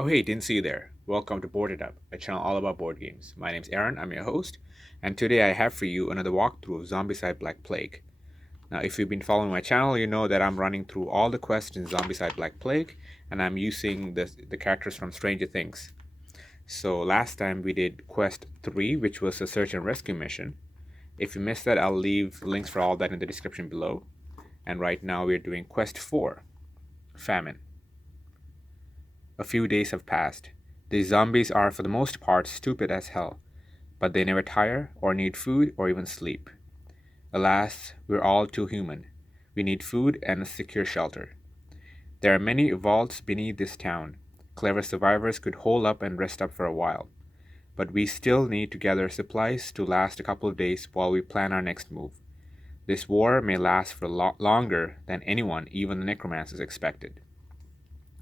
Oh, hey, didn't see you there. Welcome to Board It Up, a channel all about board games. My name's Aaron, I'm your host, and today I have for you another walkthrough of Zombicide Black Plague. Now, if you've been following my channel, you know that I'm running through all the quests in Zombicide Black Plague, and I'm using the characters from Stranger Things. So last time we did Quest 3, which was a search and rescue mission. If you missed that, I'll leave links for all that in the description below. And right now we're doing Quest 4, Famine. A few days have passed. These zombies are for the most part stupid as hell, but they never tire or need food or even sleep. Alas, we're all too human. We need food and a secure shelter. There are many vaults beneath this town. Clever survivors could hole up and rest up for a while, but we still need to gather supplies to last a couple of days while we plan our next move. This war may last for longer than anyone, even the Necromancers, expected.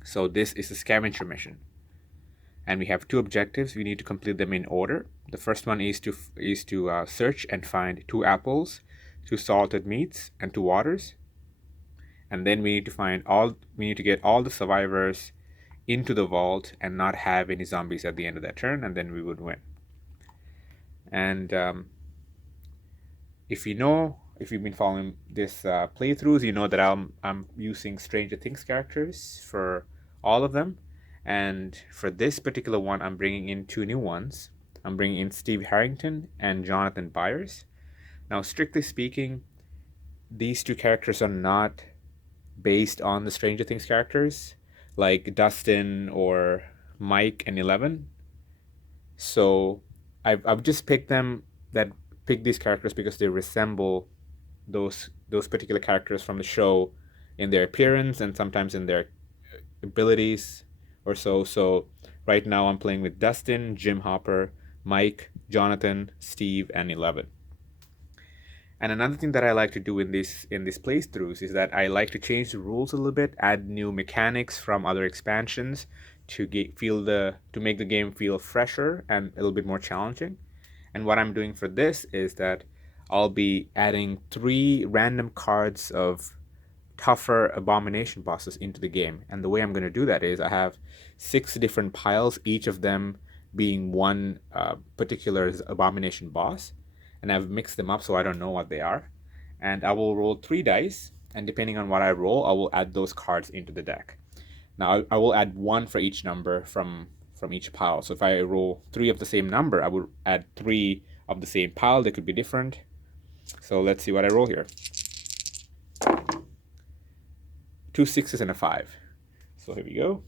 So this is a scavenger mission, and we have two objectives. We need to complete them in order. The first one is to search and find 2 apples, 2 salted meats, and 2 waters. And then we need to get all the survivors into the vault and not have any zombies at the end of that turn, and then we would win. And if you've been following this playthroughs, you know that I'm using Stranger Things characters for all of them. And for this particular one, I'm bringing in 2 new ones. I'm bringing in Steve Harrington and Jonathan Byers. Now, strictly speaking, these 2 characters are not based on the Stranger Things characters, like Dustin or Mike and Eleven. So I've just picked these characters because they resemble those particular characters from the show in their appearance and sometimes in their abilities or so. So right now I'm playing with Dustin, Jim Hopper, Mike, Jonathan, Steve, and Eleven. And another thing that I like to do in these playthroughs is that I like to change the rules a little bit, add new mechanics from other expansions to make the game feel fresher and a little bit more challenging. And what I'm doing for this is that I'll be adding 3 random cards of tougher abomination bosses into the game. And the way I'm going to do that is I have 6 different piles, each of them being one particular abomination boss. And I've mixed them up so I don't know what they are. And I will roll 3 dice, and depending on what I roll, I will add those cards into the deck. Now I will add 1 for each number from each pile. So if I roll 3 of the same number, I will add 3 of the same pile. They could be different. So let's see what I roll here. 2 6s and a 5. So here we go.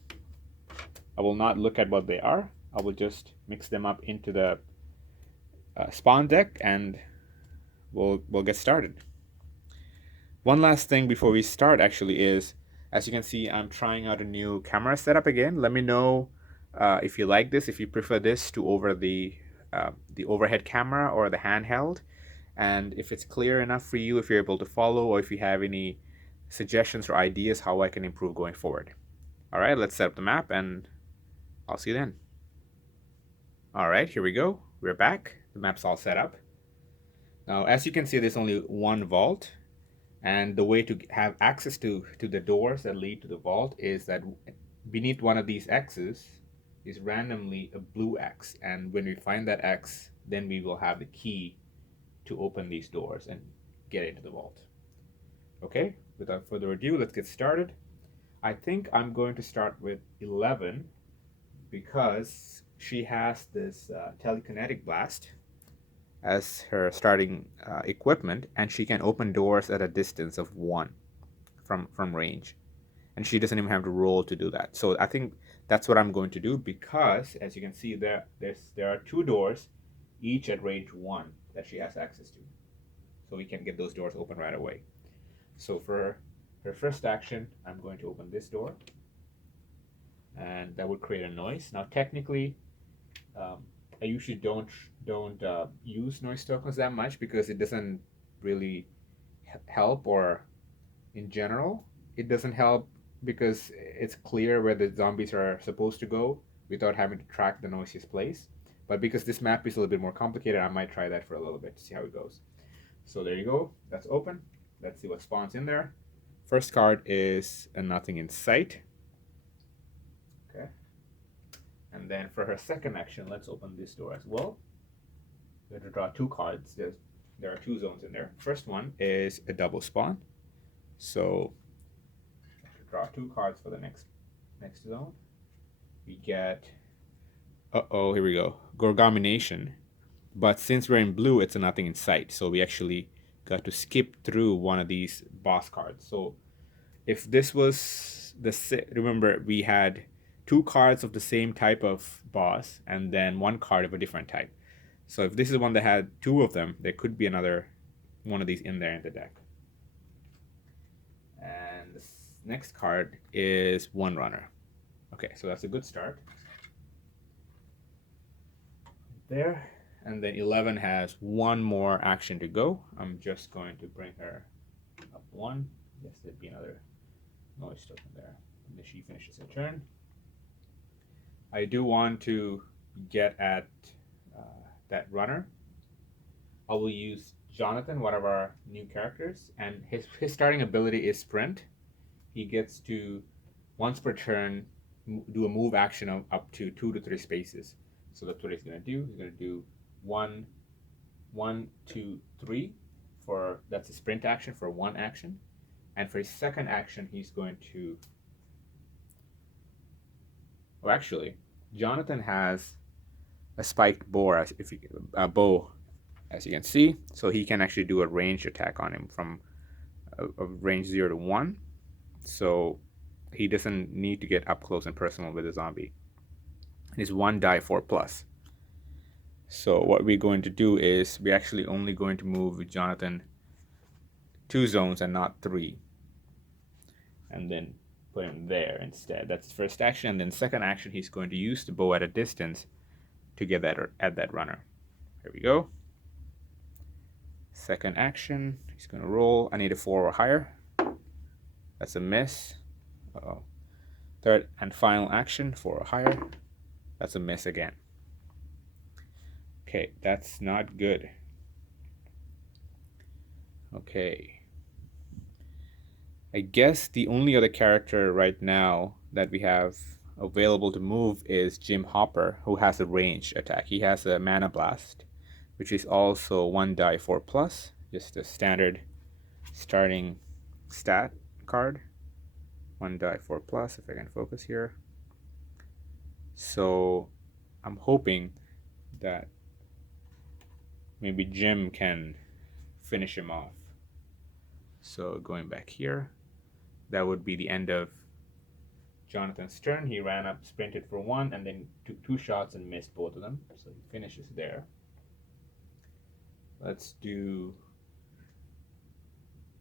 I will not look at what they are. I will just mix them up into the spawn deck, and we'll get started. One last thing before we start actually is, as you can see, I'm trying out a new camera setup again. Let me know if you like this, if you prefer this to over the overhead camera or the handheld, and if it's clear enough for you, if you're able to follow, or if you have any suggestions or ideas how I can improve going forward. All right, let's set up the map, and I'll see you then. All right, here we go. We're back. The map's all set up. Now, as you can see, there's only one vault, and the way to have access to the doors that lead to the vault is that beneath one of these X's is randomly a blue X, and when we find that X, then we will have the key to open these doors and get into the vault. Okay, without further ado, let's get started. I think I'm going to start with 11 because she has this telekinetic blast as her starting equipment, and she can open doors at a distance of 1 from range, and she doesn't even have to roll to do that. So I think that's what I'm going to do, because as you can see there are 2 doors, each at range 1, that she has access to, so we can get those doors open right away. So for her first action, I'm going to open this door, and that would create a noise. Now technically, I usually don't use noise tokens that much because it doesn't really help, or in general, it doesn't help because it's clear where the zombies are supposed to go without having to track the noisiest place. But because this map is a little bit more complicated, I might try that for a little bit to see how it goes. So there you go. That's open. Let's see what spawns in there. First card is a nothing in sight. Okay. And then for her second action, let's open this door as well. We have to draw 2 cards. There are 2 zones in there. First one is a double spawn. So we have to draw 2 cards for the next zone. We get, here we go, Gorgomination. But since we're in blue, it's a nothing in sight. So we actually got to skip through one of these boss cards. So if this was remember we had 2 cards of the same type of boss and then 1 card of a different type. So if this is one that had 2 of them, there could be another one of these in there in the deck. And the next card is 1 runner. Okay, so that's a good start. There. And then 11 has 1 more action to go. I'm just going to bring her up 1. Yes, there'd be another noise token there. And then she finishes her turn. I do want to get at that runner. I will use Jonathan, one of our new characters, and his starting ability is Sprint. He gets to, once per turn, do a move action of up to 2 to 3 spaces. So that's what he's going to do. He's going to do 1, 2, 3 for, that's a sprint action for 1 action. And for his second action, he's going to, well, actually, Jonathan has a spiked bow, as you can see, so he can actually do a ranged attack on him from a range 0 to 1. So he doesn't need to get up close and personal with the zombie. And it's 1 die 4+. So what we're going to do is we're actually only going to move Jonathan 2 zones and not 3. And then put him there instead. That's his first action. And then second action, he's going to use the bow at a distance to get at that runner. Here we go. Second action, he's going to roll. I need a 4 or higher. That's a miss. Uh-oh. Third and final action, 4 or higher. That's a miss again. Okay, that's not good. Okay. I guess the only other character right now that we have available to move is Jim Hopper, who has a ranged attack. He has a Mana Blast, which is also 1 die 4+, just a standard starting stat card. 1 die 4+, if I can focus here. So I'm hoping that maybe Jim can finish him off. So going back here, that would be the end of Jonathan's turn. He ran up, sprinted for 1, and then took 2 shots and missed both of them. So he finishes there. Let's do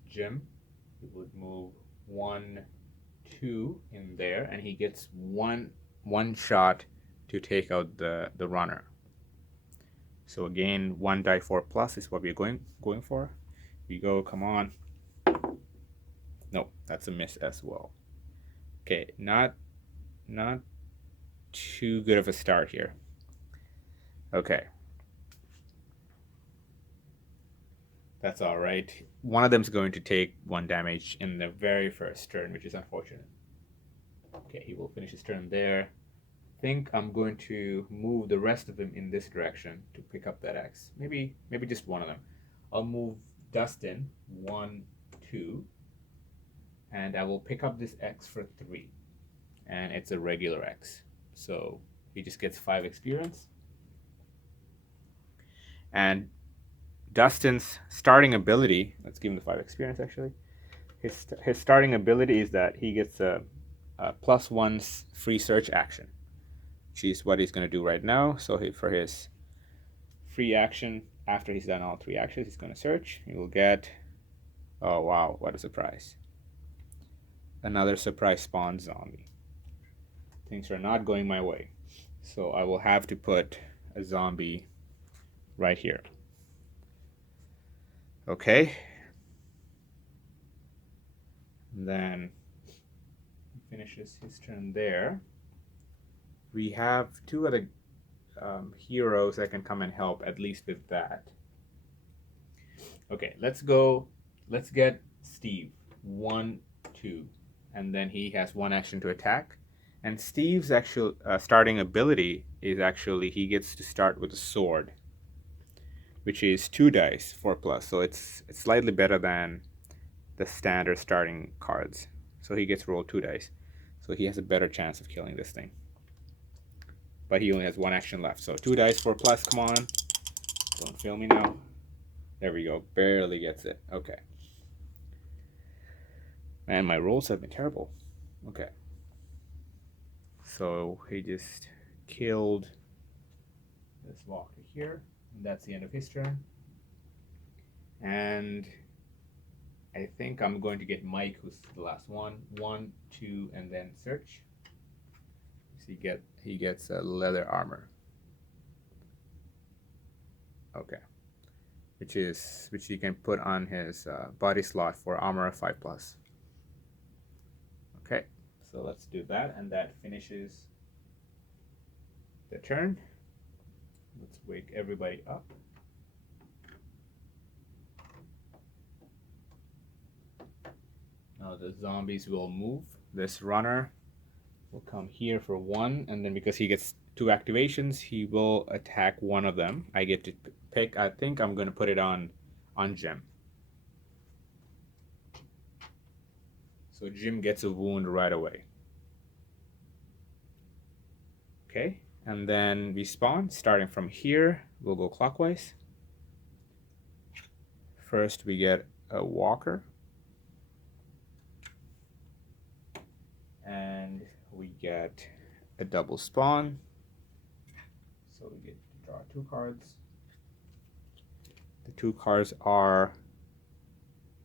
Jim. He would move 1, 2 in there, and he gets one shot to take out the runner. So again, 1 die 4+ is what we're going for. We go, come on. No, that's a miss as well. Okay, not too good of a start here. Okay. That's all right. One of them's going to take 1 damage in the very first turn, which is unfortunate. Okay, he will finish his turn there. I think I'm going to move the rest of them in this direction to pick up that X. Maybe just one of them. I'll move Dustin 1, 2, and I will pick up this X for 3. And it's a regular X. So he just gets 5 experience. And Dustin's starting ability, let's give him the 5 experience actually. His starting ability is that he gets a +1 free search action, which is what he's going to do right now. So for his free action, after he's done all 3 actions, he's going to search. He will get, oh wow, what a surprise. Another surprise spawn zombie. Things are not going my way. So I will have to put a zombie right here. Okay. And then he finishes his turn there. We have 2 other heroes that can come and help, at least with that. Okay, let's get Steve 1, 2, and then he has 1 action to attack, And Steve's actual starting ability is actually he gets to start with a sword, which is 2 dice, 4+. So it's slightly better than the standard starting cards. So he gets to roll 2 dice. So he has a better chance of killing this thing. But he only has 1 action left. So 2 dice, 4+, come on. Don't fail me now. There we go. Barely gets it. Okay. Man, my rolls have been terrible. Okay. So he just killed this walker here. And that's the end of his turn. And I think I'm going to get Mike, who's the last one. 1, 2, and then search. So he gets a leather armor. Okay. Which he can put on his body slot for armor 5+. Okay, so let's do that, and that finishes the turn. Let's wake everybody up. Now the zombies will move. This runner will come here for 1, and then because he gets 2 activations, he will attack one of them. I get to pick. I think I'm going to put it on Jim. So Jim gets a wound right away. Okay, and then we spawn. Starting from here, we'll go clockwise. First we get a walker. And we get a double spawn. So we get to draw 2 cards. The 2 cards are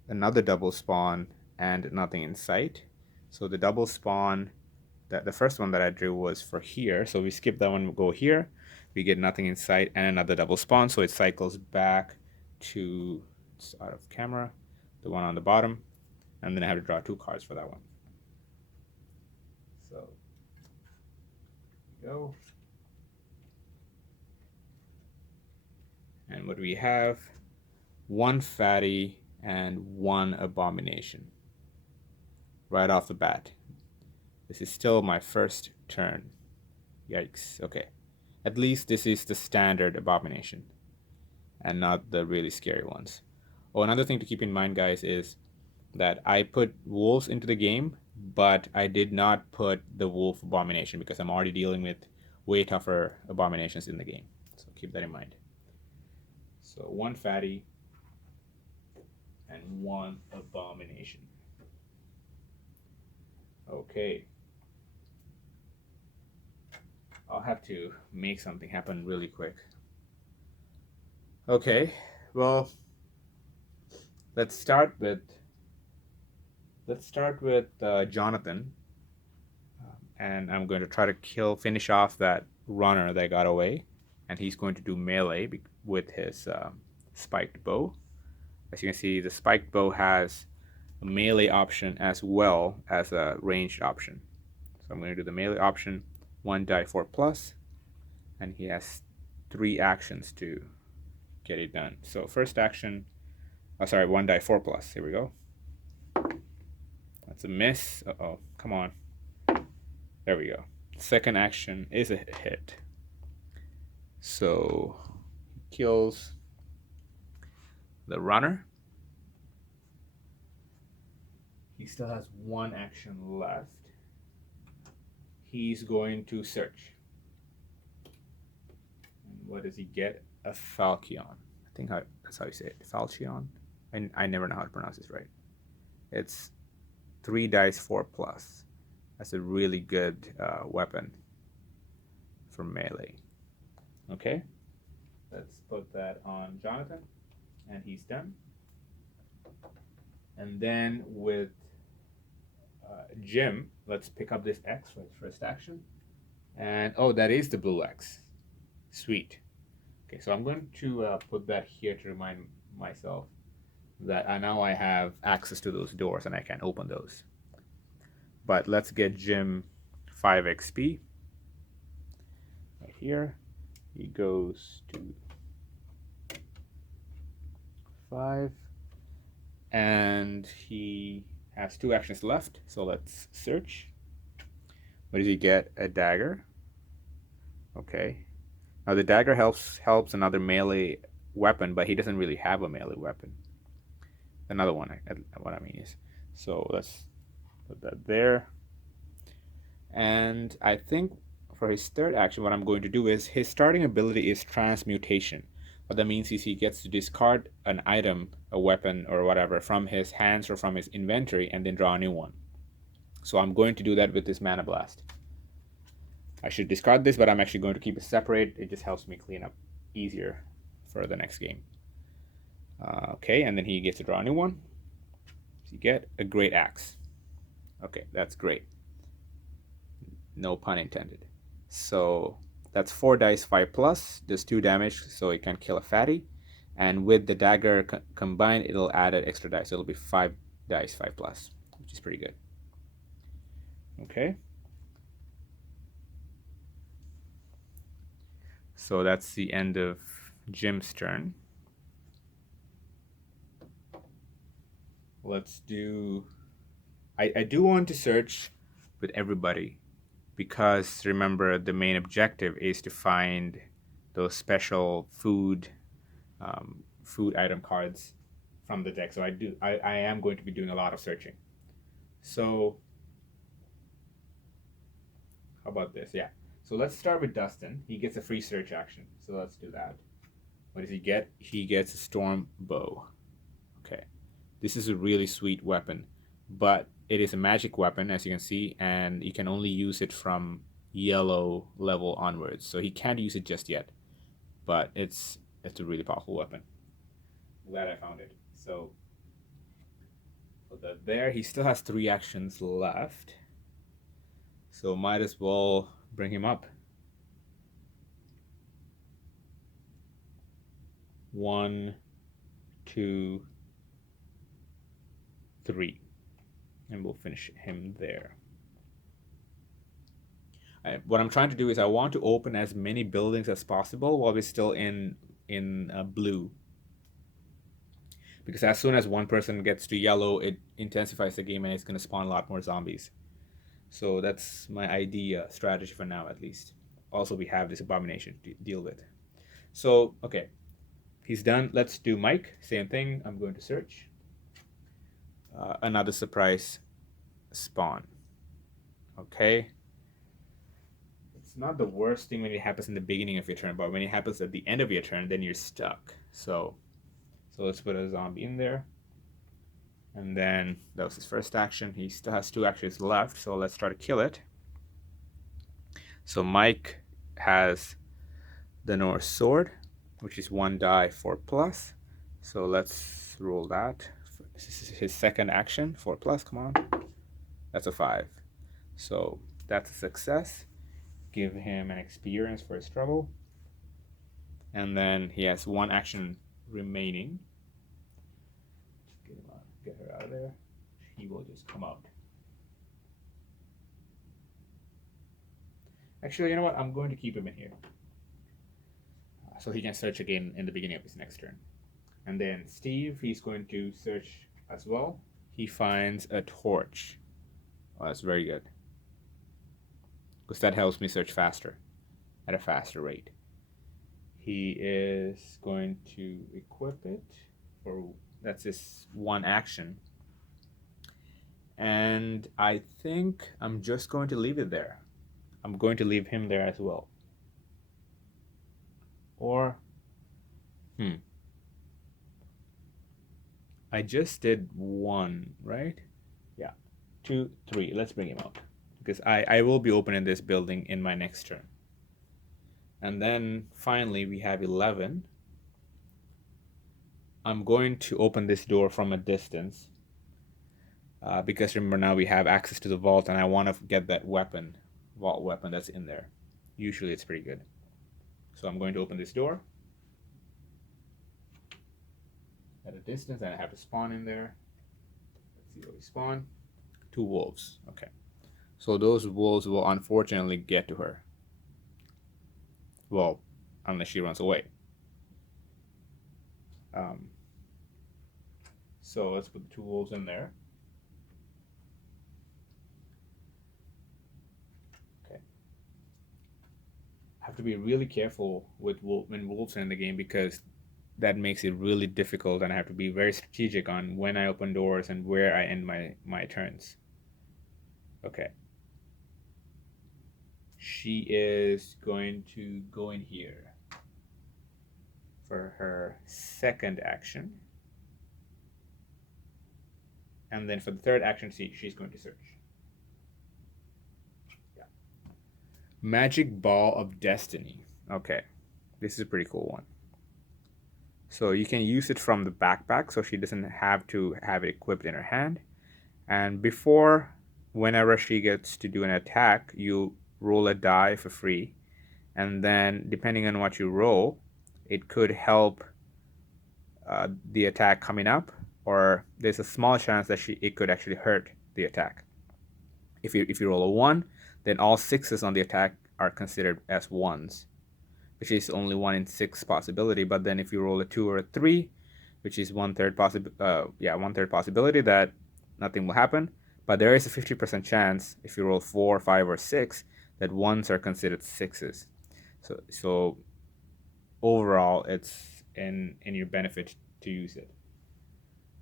another double spawn and nothing in sight. So the double spawn, the first one that I drew was for here. So we skip that one, we'll go here. We get nothing in sight and another double spawn. So it cycles back to, it's out of camera, the one on the bottom. And then I have to draw 2 cards for that one. So, here we go. And what we have, 1 fatty and 1 abomination. Right off the bat. This is still my first turn. Yikes. Okay. At least this is the standard abomination and not the really scary ones. Oh, another thing to keep in mind, guys, is that I put wolves into the game, but I did not put the wolf abomination because I'm already dealing with way tougher abominations in the game. So keep that in mind. So 1 fatty and 1 abomination. Okay. I'll have to make something happen really quick. Okay, well, let's start with Jonathan, and I'm going to try to finish off that runner that got away, and he's going to do melee with his spiked bow. As you can see, the spiked bow has a melee option as well as a ranged option. So I'm going to do the melee option, 1 die 4+, and he has 3 actions to get it done. So first action, 1 die 4+. Here we go. That's a miss. Uh-oh, come on. There we go. Second action is a hit. So he kills the runner. He still has 1 action left. He's going to search. And what does he get? A falchion. I think that's how you say it. Falchion. And I never know how to pronounce this right. It's 3 dice 4+. That's a really good weapon for melee. Okay, let's put that on Jonathan, and he's done. And then with Jim, let's pick up this X for his first action. And oh, that is the blue X. Sweet. Okay, so I'm going to put that here to remind myself that now I have access to those doors and I can open those. But let's get Jim 5 XP. Right here. He goes to 5. And he has 2 actions left. So let's search. What does he get? A dagger. Okay. Now the dagger helps another melee weapon, but he doesn't really have a melee weapon. Another one, what I mean is. So let's put that there. And I think for his third action, what I'm going to do is his starting ability is transmutation. What that means is he gets to discard an item, a weapon, or whatever from his hands or from his inventory and then draw a new one. So I'm going to do that with this Mana Blast. I should discard this, but I'm actually going to keep it separate. It just helps me clean up easier for the next game. Okay, and then he gets to draw a new one. So you get a Great Axe. Okay, that's great. No pun intended. So that's 4 dice, 5 plus, does 2 damage, so it can kill a fatty. And with the dagger combined, it'll add an extra dice. So it'll be 5 dice, 5 plus, which is pretty good. Okay. So that's the end of Jim's turn. Let's do... I do want to search with everybody, because remember the main objective is to find those special food item cards from the deck. So I am going to be doing a lot of searching. So how about this? Yeah. So let's start with Dustin. He gets a free search action. So let's do that. What does he get? He gets a storm bow. Okay. This is a really sweet weapon, but it is a magic weapon, as you can see, and you can only use it from yellow level onwards. So he can't use it just yet, but it's a really powerful weapon. I'm glad I found it. So put that there. He still has 3 actions left, so might as well bring him up. 1, 2, 3. And we'll finish him there. What I'm trying to do is I want to open as many buildings as possible while we're still in blue. Because as soon as one person gets to yellow, it intensifies the game and it's going to spawn a lot more zombies. So that's my strategy for now, at least. Also, we have this abomination to deal with. So, okay. He's done. Let's do Mike. Same thing. I'm going to search. Another surprise spawn. Okay. It's not the worst thing when it happens in the beginning of your turn, but when it happens at the end of your turn, then you're stuck. So let's put a zombie in there. And then that was his first action. He still has 2 actions left, so let's try to kill it. So Mike has the Norse Sword, which is 1 die, 4 plus. So let's roll that. This is his second action, 4 plus, come on. That's a 5. So that's a success. Give him an experience for his trouble. And then he has 1 action remaining. Get her out of there. He will just come out. Actually, you know what? I'm going to keep him in here. So he can search again in the beginning of his next turn. And then Steve, he's going to search as well. He finds a torch. Oh, that's very good. Because that helps me search faster, at a faster rate. He is going to equip it for... That's his 1 action. And I think I'm just going to leave it there. I'm going to leave him there as well. Or, I just did 1, right? Yeah. 2, 3. Let's bring him out. Because I will be opening this building in my next turn. And then finally we have 11. I'm going to open this door from a distance because remember now we have access to the vault and I want to get that vault weapon that's in there. Usually it's pretty good. So I'm going to open this door at a distance and I have to spawn in there. Let's see where we spawn. 2 wolves. Okay. So those wolves will unfortunately get to her. Well, unless she runs away. So let's put the 2 wolves in there. So let's put the 2 wolves in there. 2 wolves will unfortunately get to her. Well, unless she runs away. So let's put the 2 wolves in there. So let's put the 2 wolves in there. 2 wolves will unfortunately get to her. Well, unless she runs away. So let's put the 2 wolves in there. have to be really careful with when wolves are in the game, because that makes it really difficult, and I have to be very strategic on when I open doors and where I end my turns. Okay. She is going to go in here for her second action. And then for the third action, she's going to search. Yeah. Magic Ball of Destiny. Okay. This is a pretty cool one. So you can use it from the backpack, so she doesn't have to have it equipped in her hand. And whenever she gets to do an attack, you roll a die for free. And then depending on what you roll, it could help the attack coming up, or there's a small chance that it could actually hurt the attack. If you roll a 1, then all 6s on the attack are considered as 1s, which is only 1 in 6 possibility. But then if you roll a 2 or a 3, which is 1/3 possibility that nothing will happen. But there is a 50% chance if you roll 4, 5, or 6 that 1s are considered 6s. So overall, it's in your benefit to use it.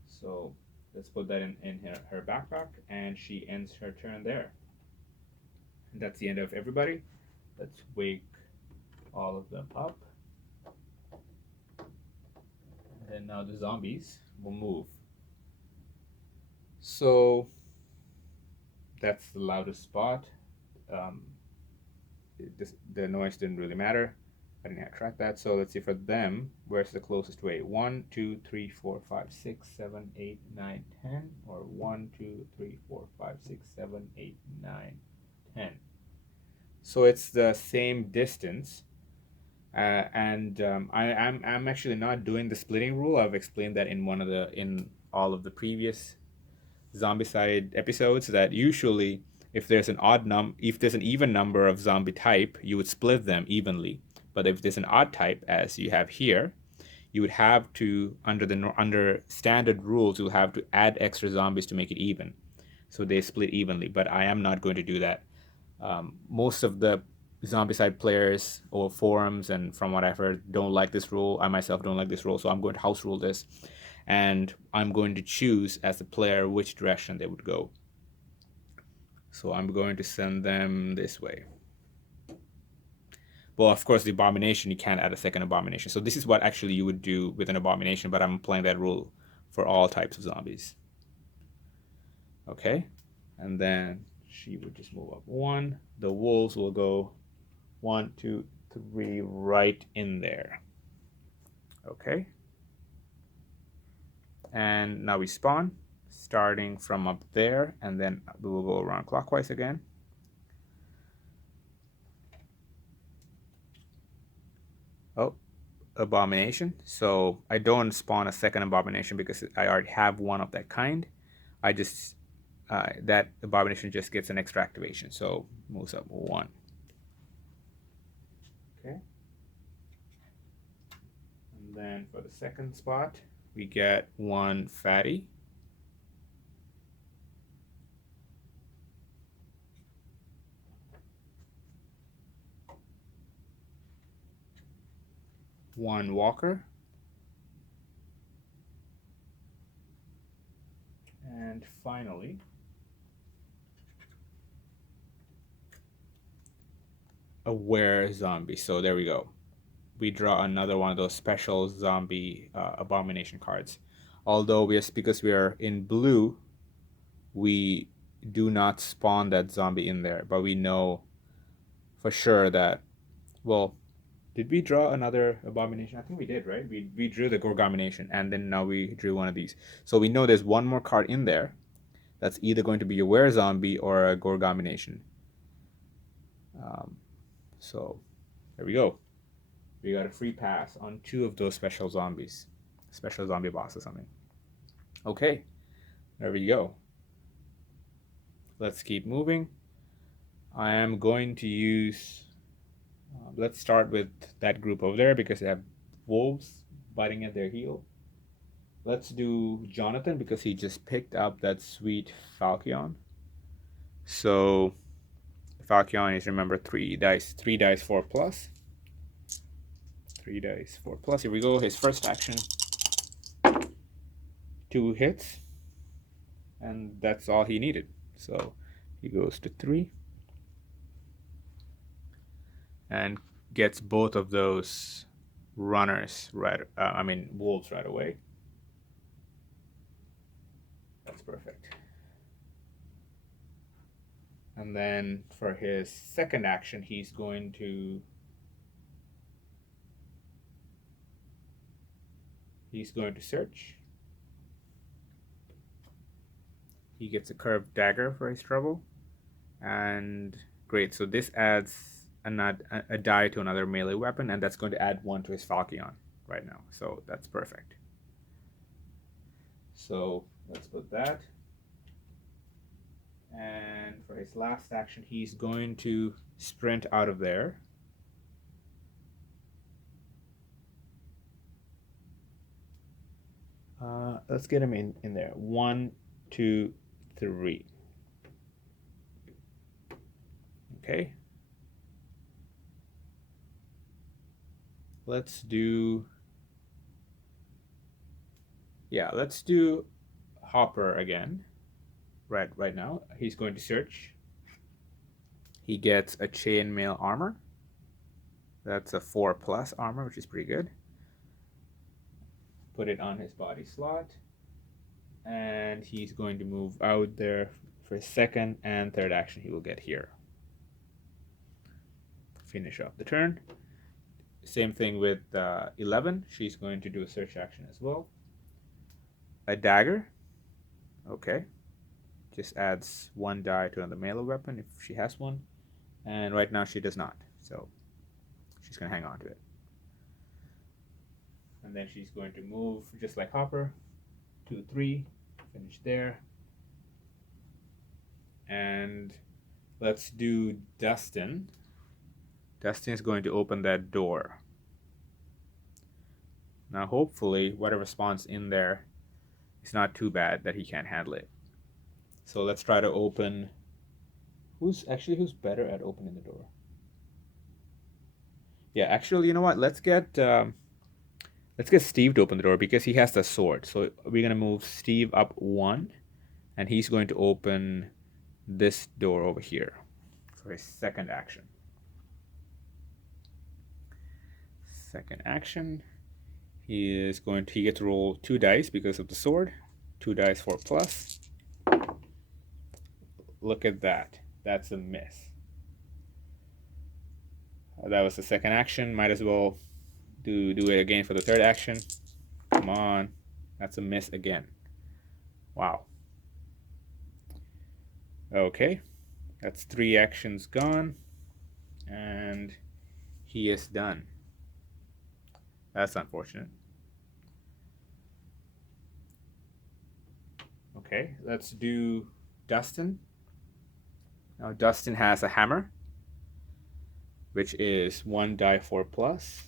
So let's put that in her backpack, and she ends her turn there. And that's the end of everybody. Let's wake all of them up. And then now the zombies will move. So that's the loudest spot. The noise didn't really matter. I didn't have to track that. So let's see for them, where's the closest way? 1, 2, 3, 4, 5, 6, 7, 8, 9, 10. Or 1, 2, 3, 4, 5, 6, 7, 8, 9, 10. So it's the same distance. I'm actually not doing the splitting rule. I've explained that in all of the previous Zombicide episodes, that usually if there's an even number of zombie type, you would split them evenly. But if there's an odd type, as you have here, you would have to, under standard rules, you'll have to add extra zombies to make it even. So they split evenly. But I am not going to do that. Most of the Zombicide players or forums, and from what I've heard, don't like this rule. I myself don't like this rule, so I'm going to house rule this. And I'm going to choose as a player which direction they would go. So I'm going to send them this way. Well, of course, the abomination, you can't add a second abomination. So this is what actually you would do with an abomination, but I'm applying that rule for all types of zombies. Okay, and then she would just move up 1. The wolves will go 1, 2, 3 right in there. Okay. And now we spawn, starting from up there, and then we will go around clockwise again. Oh, abomination. So I don't spawn a second abomination because I already have one of that kind. I just, that abomination just gets an extra activation. So moves up 1. Okay. And then for the second spot, we get 1 fatty. One walker. And finally, a were zombie. So there we go. We draw another one of those special zombie abomination cards. Although because we are in blue, we do not spawn that zombie in there, but we know for sure that, well, did we draw another abomination? I think we did, right? We drew the Gorgomination, and then now we drew one of these. So we know there's one more card in there that's either going to be a were zombie or a Gorgomination. So there we go. We got a free pass on 2 of those special zombies. Special zombie boss or something. Okay, there we go. Let's keep moving. I am going to use, let's start with that group over there because they have wolves biting at their heel. Let's do Jonathan because he just picked up that sweet Falchion. So Falchion is, remember, 3 dice 4+. 3 dice, 4+. Here we go. His first action. 2 hits. And that's all he needed. So he goes to 3. And gets both of those runners wolves right away. That's perfect. And then for his second action, he's going to search. He gets a curved dagger for his trouble. And great, so this adds a die to another melee weapon, and that's going to add 1 to his Falchion right now. So that's perfect. So let's put that. And for his last action, he's going to sprint out of there. Let's get him in there. 1, 2, 3. Okay. Let's do Hopper again. Right now. He's going to search. He gets a chainmail armor. That's a 4+ armor, which is pretty good. Put it on his body slot. And he's going to move out there for his second and third action he will get here. Finish off the turn. Same thing with 11. She's going to do a search action as well. A dagger. Okay. Just adds 1 die to another melee weapon if she has one. And right now she does not. So she's going to hang on to it. And then she's going to move just like Hopper. 2, 3. Finish there. And let's do Dustin. Dustin is going to open that door. Now hopefully whatever spawns in there is not too bad that he can't handle it. So let's try to open. Who's better at opening the door? Yeah, actually, you know what? Let's get Steve to open the door because he has the sword. So we're gonna move Steve up 1, and he's going to open this door over here for his second action. Second action, he gets to roll 2 dice because of the sword. 2 dice, 4+. Look at that. That's a miss. That was the second action. Might as well do it again for the third action. Come on. That's a miss again. Wow. Okay. That's 3 actions gone. And he is done. That's unfortunate. Okay, let's do Dustin. Now Dustin has a hammer, which is 1 die 4+.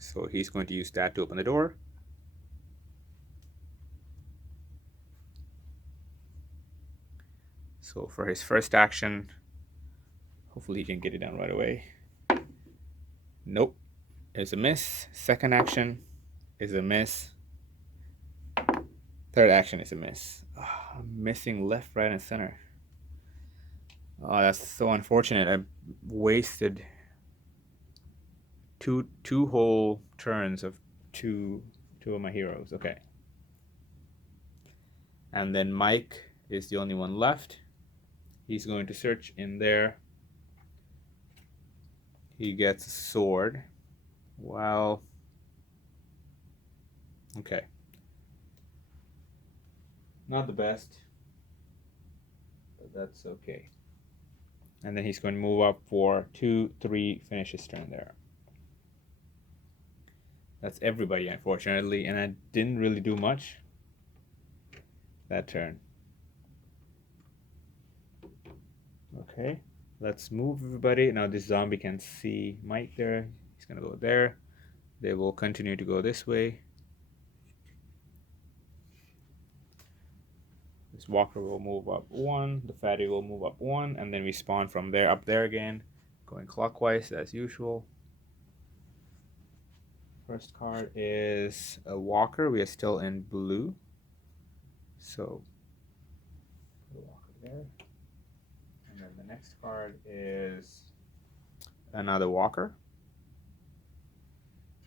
So he's going to use that to open the door. So for his first action, hopefully he can get it done right away. Nope, it's a miss. Second action is a miss. Third action is a miss. Oh, I'm missing left, right, and center. Oh, that's so unfortunate. I wasted two whole turns of two of my heroes. Okay. And then Mike is the only one left. He's going to search in there. He gets a sword. Well, okay. Not the best, but that's okay. And then he's going to move up for 2, 3, finish his turn there. That's everybody, unfortunately, and I didn't really do much that turn. Okay, let's move everybody. Now this zombie can see Mike there. He's going to go there. They will continue to go this way. This walker will move up 1. The fatty will move up 1. And then we spawn from there up there again, going clockwise as usual. First card is a walker. We are still in blue. So put a walker there. And then the next card is another walker.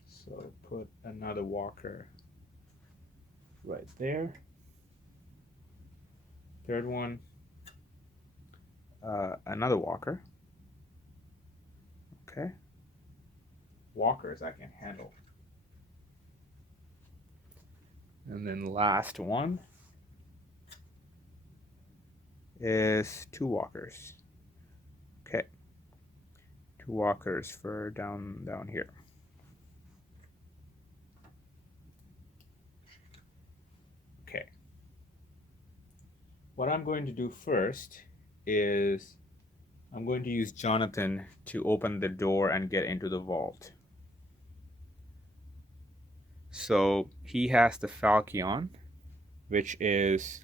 So put another walker right there. Third one, another walker. Okay. Walkers I can handle. And then last one is two walkers. Okay. Two walkers for down here. Okay. What I'm going to do first is I'm going to use Jonathan to open the door and get into the vault. So he has the Falchion, which is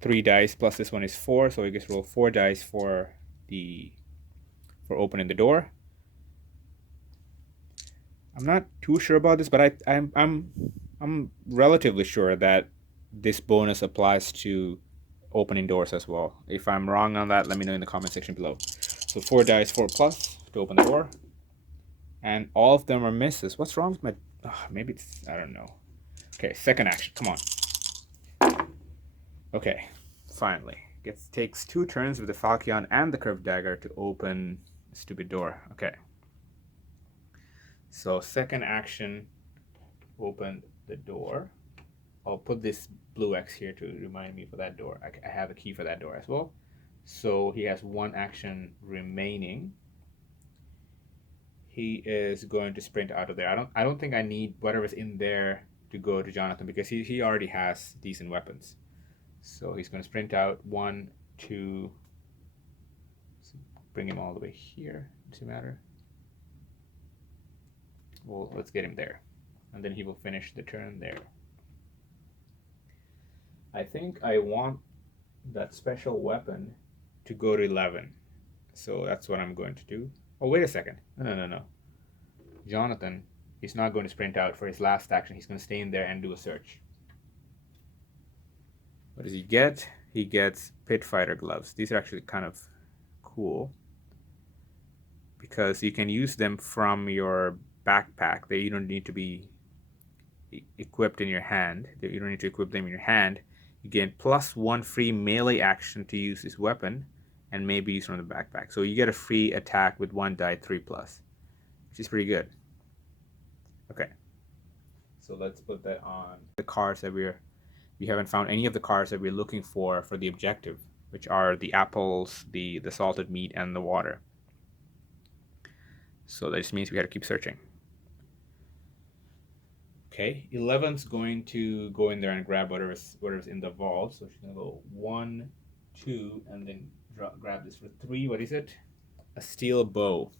3 dice plus this one is 4, so he gets to roll 4 dice for opening the door. I'm not too sure about this, but I'm relatively sure that this bonus applies to opening doors as well. If I'm wrong on that, let me know in the comment section below. So 4 dice, 4 plus to open the door, and all of them are misses. What's wrong with my? Maybe it's, I don't know. Okay, second action. Come on. Okay, finally takes 2 turns with the Falchion and the curved dagger to open the stupid door. Okay. So second action, open the door. I'll put this blue X here to remind me for that door. I have a key for that door as well. So he has 1 action remaining. He is going to sprint out of there. I don't think I need whatever's in there to go to Jonathan because he already has decent weapons. So he's going to sprint out 1, 2. Bring him all the way here. Doesn't matter. Well, let's get him there, and then he will finish the turn there. I think I want that special weapon to go to 11, so that's what I'm going to do. Oh, wait a second. No. Jonathan, he's not going to sprint out for his last action. He's going to stay in there and do a search. What does he get? He gets Pit Fighter gloves. These are actually kind of cool because you can use them from your backpack. You don't need to be equipped in your hand. You don't need to equip them in your hand. You gain +1 free melee action to use this weapon and maybe use from the backpack. So you get a free attack with 1 die 3+, which is pretty good. Okay. So let's put that on the cards that we haven't found any of the cards that we're looking for the objective, which are the apples, the salted meat, and the water. So that just means we got to keep searching. Okay, 11's going to go in there and grab whatever's in the vault. So she's gonna go 1, 2, and then grab this for 3. What is it? A steel bow.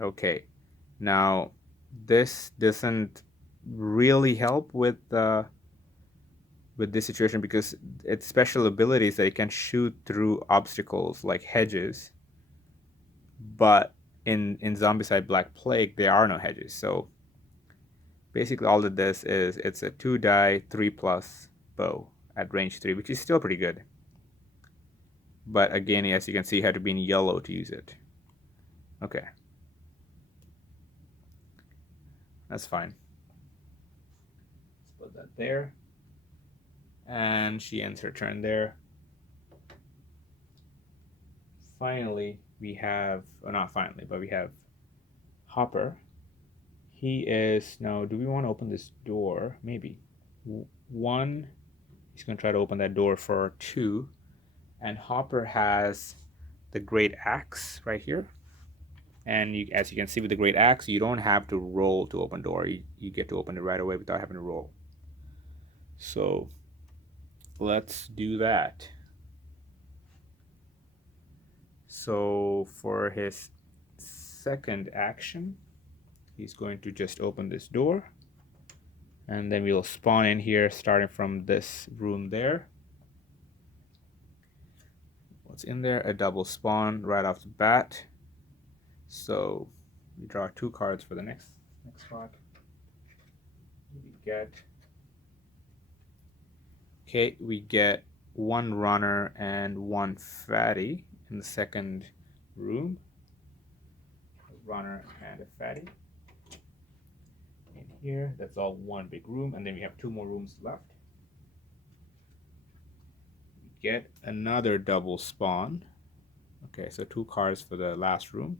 Okay, now this doesn't really help with this situation because its special ability is that it can shoot through obstacles like hedges, but in Zombicide Black Plague, there are no hedges. So basically all it does is it's a 2 die 3+ bow at range 3, which is still pretty good. But again, as you can see, you have to be in yellow to use it. Okay. That's fine. Let's put that there. And she ends her turn there. Finally, we have, not finally, but we have Hopper. He is, now, do we want to open this door? Maybe. 1, he's going to try to open that door for 2. And Hopper has the Great Axe right here. And as you can see with the Great Axe, you don't have to roll to open door. You get to open it right away without having to roll. So let's do that. So for his second action, he's going to just open this door, and then we'll spawn in here starting from this room there. what's in there. A double spawn right off the bat. So we draw 2 cards for the next spot. We get 1 runner and 1 fatty in the second room. A runner and a fatty in here. That's all one big room, and then we have 2 more rooms left. We get another double spawn. Okay, so 2 cards for the last room.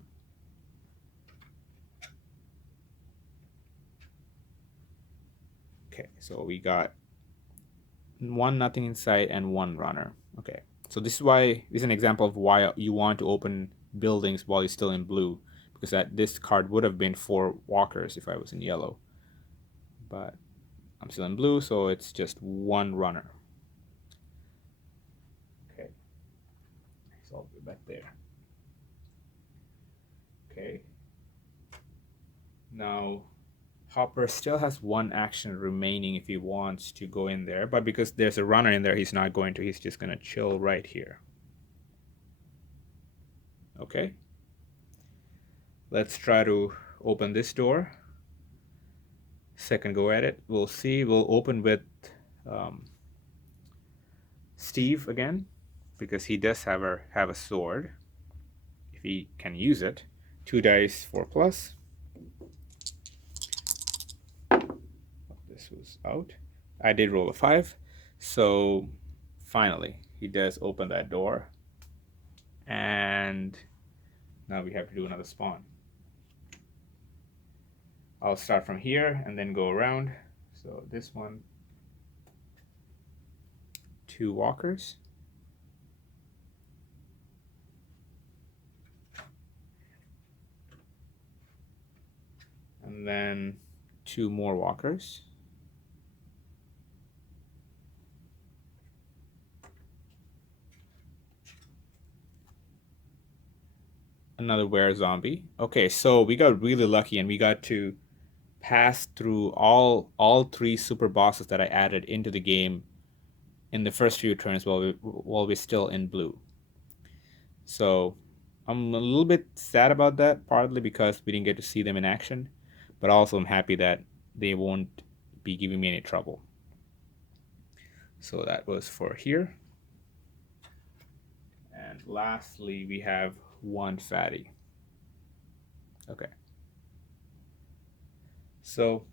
Okay, so we got 1 nothing inside and 1 runner. Okay, so this is an example of why you want to open buildings while you're still in blue, because this card would have been 4 walkers if I was in yellow, but I'm still in blue, so it's just 1 runner. Okay, so I'll go back there. Okay, now Hopper still has 1 action remaining if he wants to go in there, but because there's a runner in there, he's not going to. He's just going to chill right here. Okay. Let's try to open this door. Second go at it. We'll see. We'll open with Steve again, because he does have a sword, if he can use it. 2 dice, 4+. This was out. I did roll a 5, so finally he does open that door, and now we have to do another spawn. I'll start from here and then go around. So this one, 2 walkers, and then 2 more walkers. Another were zombie. Okay, so we got really lucky and we got to pass through all 3 super bosses that I added into the game in the first few turns while we're still in blue. So I'm a little bit sad about that, partly because we didn't get to see them in action, but also I'm happy that they won't be giving me any trouble. So that was for here. And lastly, we have 1 fatty. Okay. So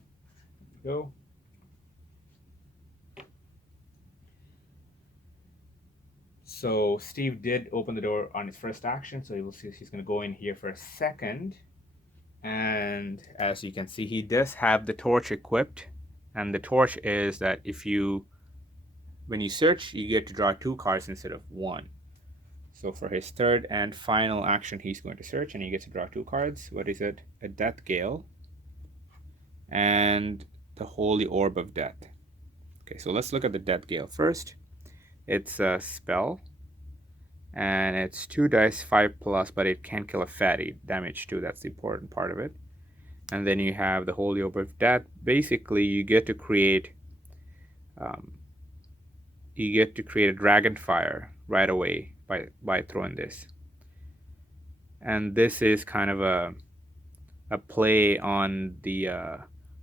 go. So Steve did open the door on his first action, so you will see he's going to go in here for a second. And as you can see, he does have the torch equipped, and the torch is that when you search, you get to draw 2 cards instead of 1. So for his third and final action, he's going to search, and he gets to draw 2 cards. What is it? A Death Gale and the Holy Orb of Death. Okay, so let's look at the Death Gale first. It's a spell, and it's 2 dice, 5+, but it can kill a fatty, damage 2. That's the important part of it. And then you have the Holy Orb of Death. Basically, you get to create a dragon fire right away by throwing this. And this is kind of a play on the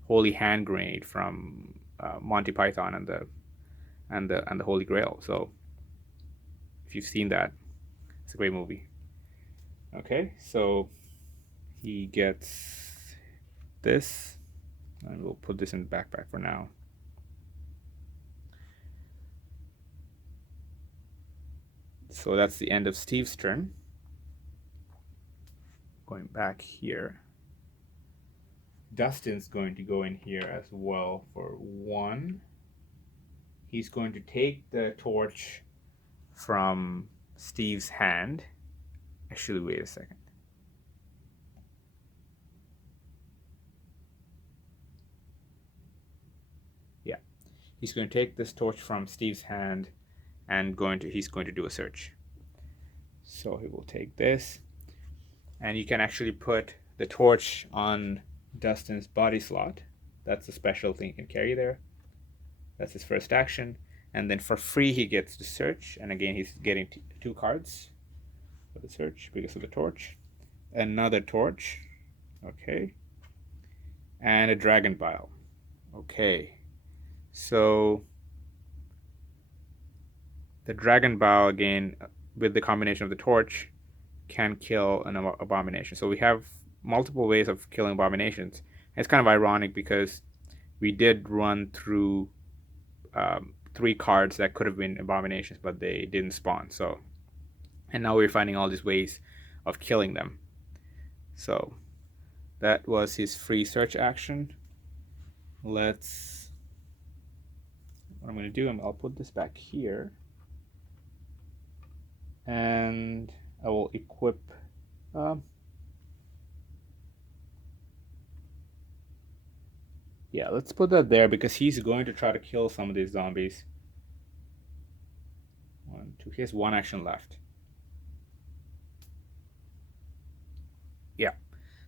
Holy Hand Grenade from Monty Python and the Holy Grail. So if you've seen that, it's a great movie. Okay, so he gets this, and we'll put this in the backpack for now. So that's the end of Steve's turn. Going back here, Dustin's going to go in here as well for 1. He's going to take the torch from Steve's hand. Actually, wait a second. Yeah, he's going to take this torch from Steve's hand and he's going to do a search. So he will take this, and you can actually put the torch on Dustin's body slot. That's a special thing you can carry there. That's his first action, and then for free he gets to search, and again he's getting 2 cards. for the search because of the torch. Another torch. Okay. And a dragon bile. Okay. So the dragon bile, again, with the combination of the torch, can kill an abomination. So we have multiple ways of killing abominations. It's kind of ironic because we did run through 3 cards that could have been abominations, but they didn't spawn. So, and now we're finding all these ways of killing them. So that was his free search action. What I'm going to do, I'll put this back here, and I will equip yeah, let's put that there because he's going to try to kill some of these zombies. 1, 2. He has 1 action left. Yeah.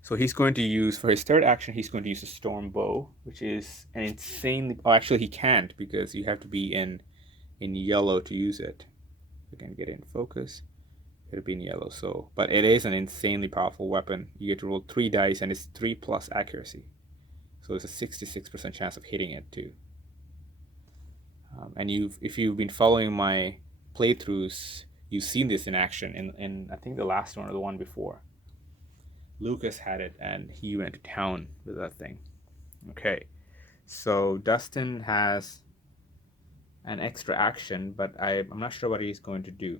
So he's going to use, for his 3rd action, he's going to use a storm bow, which is an insanely... Oh, actually he can't because you have to be in yellow to use it. We can get in focus. It'll be in yellow. So, but it is an insanely powerful weapon. You get to roll 3 dice and it's 3+ accuracy. So there's a 66% chance of hitting it too. And if you've been following my playthroughs, you've seen this in action in I think the last one or the one before. Lucas had it and he went to town with that thing. Okay, so Dustin has an extra action, but I'm not sure what he's going to do.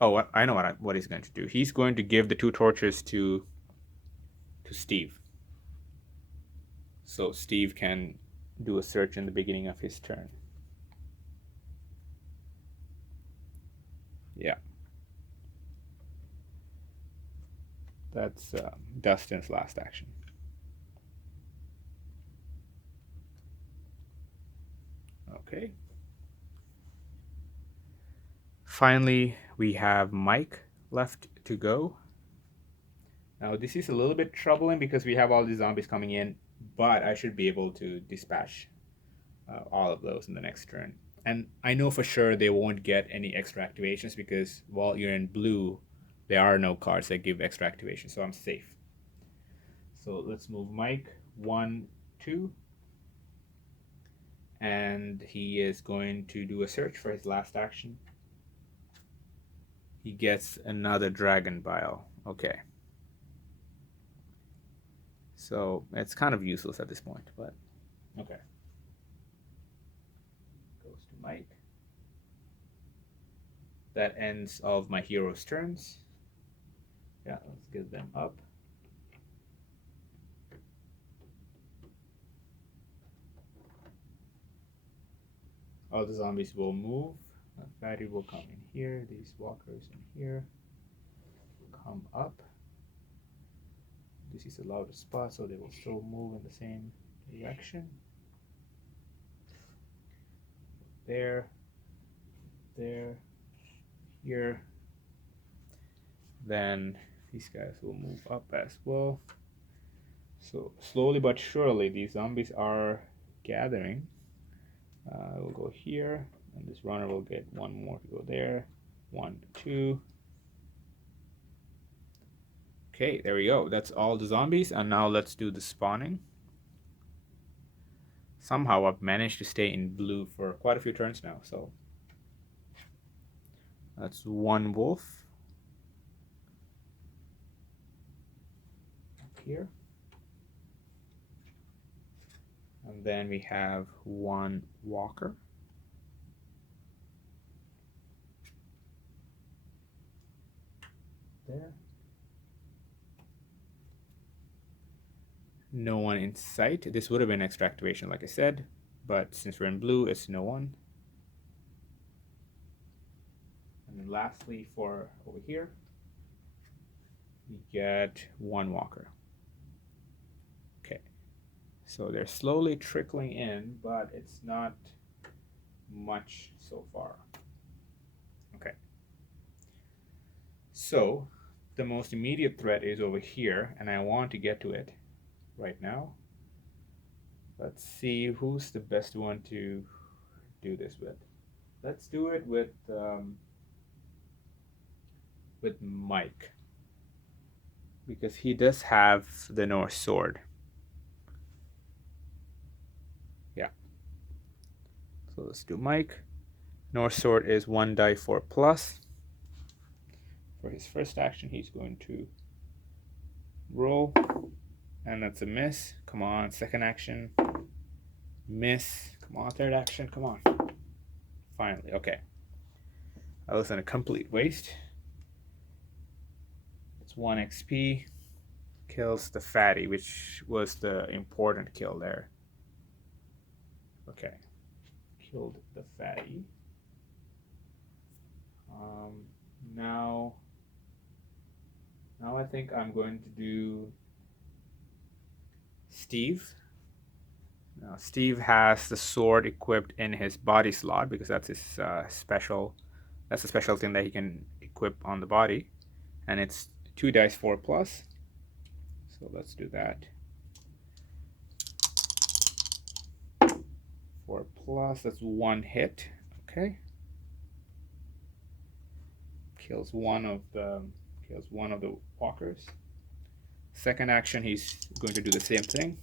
Oh, I know what he's going to do. He's going to give the 2 torches to Steve. So Steve can do a search in the beginning of his turn. Yeah. That's Dustin's last action. Okay. Finally, we have Mike left to go. Now, this is a little bit troubling because we have all these zombies coming in, but I should be able to dispatch all of those in the next turn. And I know for sure they won't get any extra activations because while you're in blue, there are no cards that give extra activation, so I'm safe. So let's move Mike 1, 2. And he is going to do a search for his last action. He gets another dragon bile. Okay. So it's kind of useless at this point, but okay. Goes to Mike. That ends of my hero's turns. Yeah, let's get them up. All the zombies will move. Fatty will come in here. These walkers in here come up. This is the loudest spot, so they will still move in the same direction. There, here. Then these guys will move up as well. So slowly but surely, these zombies are gathering. We'll go here, and this runner will get 1 more to go there. 1, 2. Okay, there we go. That's all the zombies, and now let's do the spawning. Somehow I've managed to stay in blue for quite a few turns now, so that's 1 wolf up here. And then we have 1 walker. There. No one in sight. This would have been extra activation, like I said, but since we're in blue, it's no one. And then lastly, for over here, we get 1 walker. Okay, so they're slowly trickling in, but it's not much so far. Okay, so the most immediate threat is over here, and I want to get to it right now. Let's see who's the best one to do this with. Let's do it with Mike, because he does have the Norse sword. Yeah. So let's do Mike. Norse sword is 1 die 4 plus. For his first action, he's going to roll, and that's a miss. Come on, second action, miss. Come on, third action, come on. Finally, okay. That was a complete waste. It's 1 XP. Kills the fatty, which was the important kill there. Okay. Killed the fatty. Now I think I'm going to do Steve. Now Steve has the sword equipped in his body slot because that's his special. That's a special thing that he can equip on the body, and it's 2 dice 4 plus. So let's do that. 4 plus. That's 1 hit. Okay. Kills one of the walkers. Second action, he's going to do the same thing.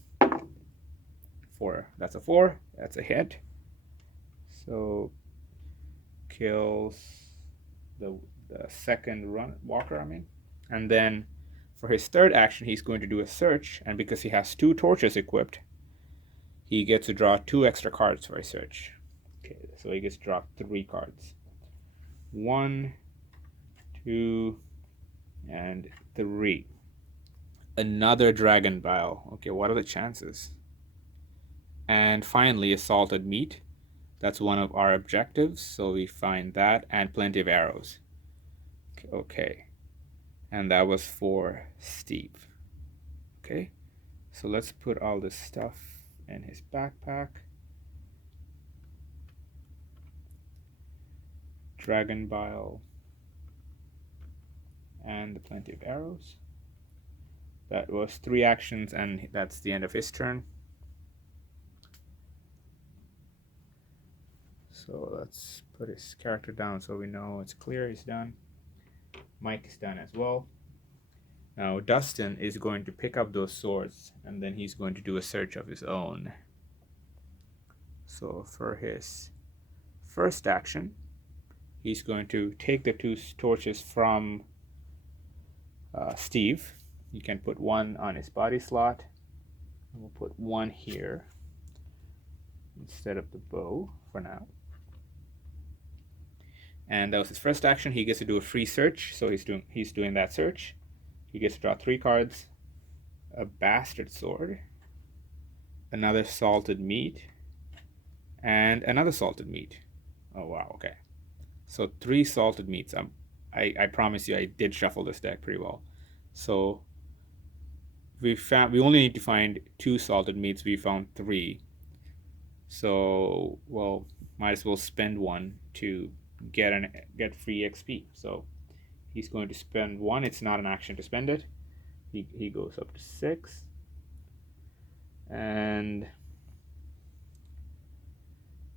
4. That's a 4. That's a hit. So kills the second walker, I mean. And then for his third action, he's going to do a search, and because he has 2 torches equipped, he gets to draw 2 extra cards for a search. Okay, so he gets to draw 3 cards. 1, 2, and 3. Another dragon bile. Okay, what are the chances? And finally, assaulted meat. That's one of our objectives, so we find that, and plenty of arrows. Okay, and that was for Steve. Okay, so let's put all this stuff in his backpack. Dragon bile and plenty of arrows. That was 3 actions, and that's the end of his turn. So let's put his character down so we know it's clear he's done. Mike is done as well. Now Dustin is going to pick up those swords, and then he's going to do a search of his own. So for his first action, he's going to take the 2 torches from Steve. You can put 1 on his body slot, and we'll put 1 here instead of the bow for now. And that was his first action. He gets to do a free search, so he's doing that search. He gets to draw 3 cards: a bastard sword, another salted meat, and another salted meat. Oh wow, okay. So 3 salted meats. I promise you, I did shuffle this deck pretty well. So we only need to find 2 salted meats. We found 3. So well, might as well spend 1 to get free XP. So he's going to spend 1. It's not an action to spend it. He goes up to 6, and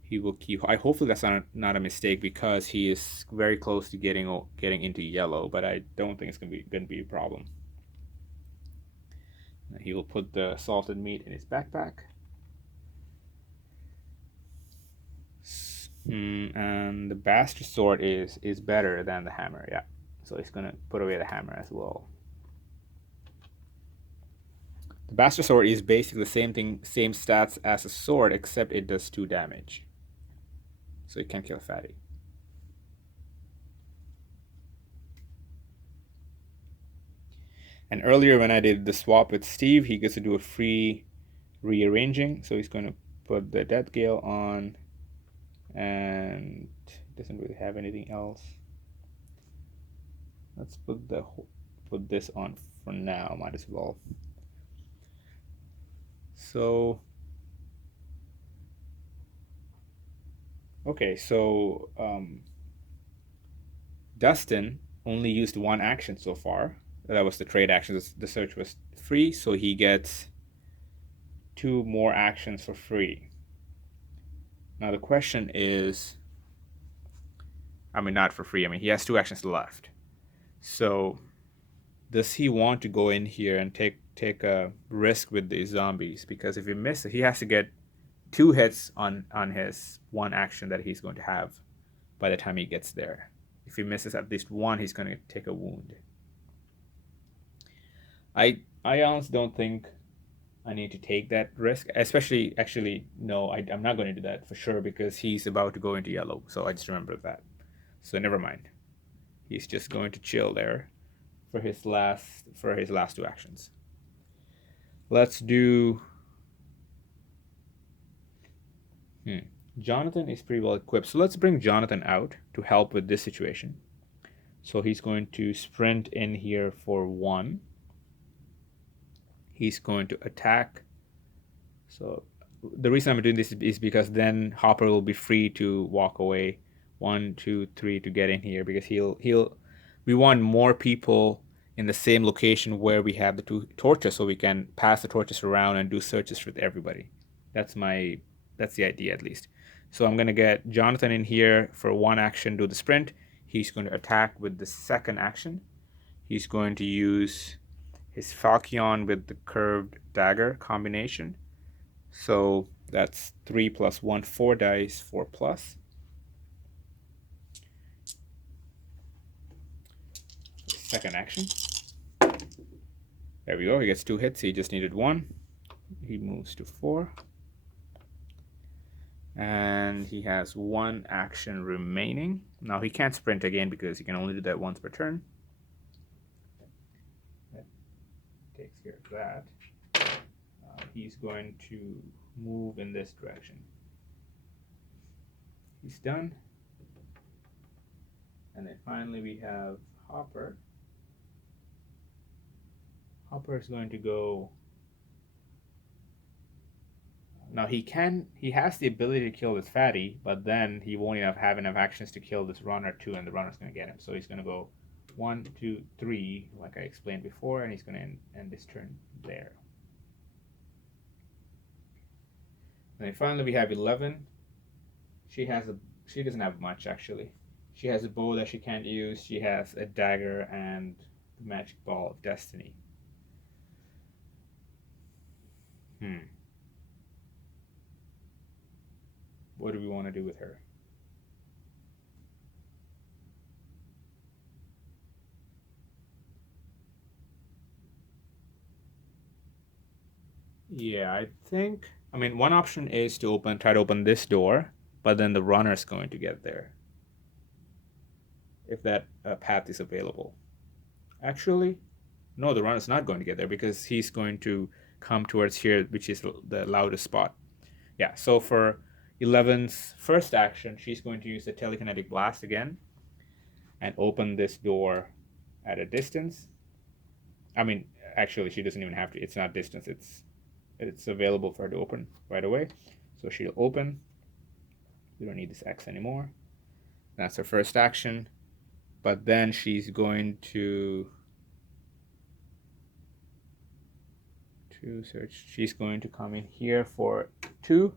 he will keep. Hopefully that's not a mistake, because he is very close to getting into yellow, but I don't think it's going to be a problem. He will put the salted meat in his backpack. And the bastard sword is better than the hammer, yeah. So he's gonna put away the hammer as well. The bastard sword is basically the same thing, same stats as a sword, except it does 2 damage. So it can kill fatty. And earlier when I did the swap with Steve, he gets to do a free rearranging. So he's going to put the Death Gale on, and doesn't really have anything else. Let's put this on for now, might as well. So okay, so Dustin only used 1 action so far. That was the trade action. The search was free, so he gets 2 more actions for free. Now the question is, I mean, not for free. I mean, he has 2 actions left. So does he want to go in here and take a risk with these zombies? Because if he misses, he has to get 2 hits on his 1 action that he's going to have by the time he gets there. If he misses at least 1, he's going to take a wound. I honestly don't think I need to take that risk, especially, actually, no, I'm not going to do that for sure because he's about to go into yellow. So I just remembered that. So never mind. He's just going to chill there for his last 2 actions. Let's do. Jonathan is pretty well equipped, so let's bring Jonathan out to help with this situation. So he's going to sprint in here for 1. He's going to attack. So the reason I'm doing this is because then Hopper will be free to walk away 1, 2, 3 to get in here, because we want more people in the same location where we have the 2 torches, so we can pass the torches around and do searches with everybody. That's the idea, at least. So I'm going to get Jonathan in here for 1 action, do the sprint. He's going to attack with the 2nd action. He's going to use his Falchion with the curved dagger combination. So that's 3 plus 1, 4 dice, 4 plus. Second action. There we go. He gets 2 hits. He just needed 1. He moves to 4. And he has 1 action remaining. Now he can't sprint again because he can only do that once per turn. That takes care of that. He's going to move in this direction. He's done. And then finally we have Hopper. Hopper is going to go. Now he has the ability to kill this fatty, but then he won't have enough actions to kill this runner too, and the runner's going to get him. So he's going to go 1, 2, 3, like I explained before, and he's going to end this turn there. And then finally we have 11. She doesn't have much, actually. She has a bow that she can't use. She has a dagger and the magic ball of destiny. What do we want to do with her? Yeah, I mean, one option is to try to open this door, but then the runner is going to get there. If that path is available. Actually, no, the runner's not going to get there because he's going to come towards here, which is the loudest spot. Yeah, so for 11's first action, she's going to use the telekinetic blast again and open this door at a distance. I mean, actually, she doesn't even have to. It's not distance. It's available for her to open right away. So she'll open. We don't need this X anymore. That's her first action. But then she's going to search. She's going to come in here for 2.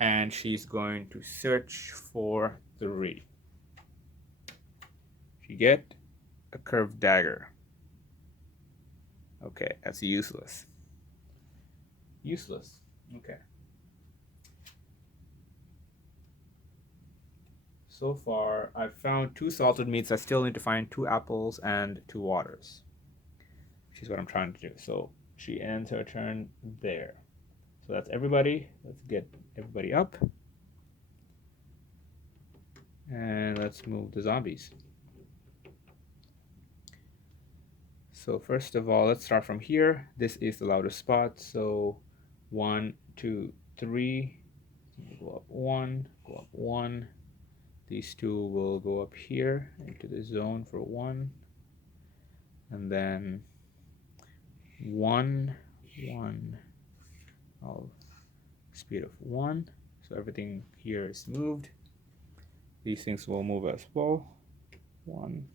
And she's going to search for 3. She get a curved dagger. Okay, that's useless. Okay. So far, I've found 2 salted meats. I still need to find 2 apples and 2 waters, which is what I'm trying to do. So she ends her turn there. So that's everybody. Let's get everybody up. And let's move the zombies. So first of all, let's start from here. This is the loudest spot. So 1, 2, 3. Go up 1, go up 1. These 2 will go up here into the zone for 1. And then 1, 1. I'll speed of 1. So everything here is moved. These things will move as well. 1,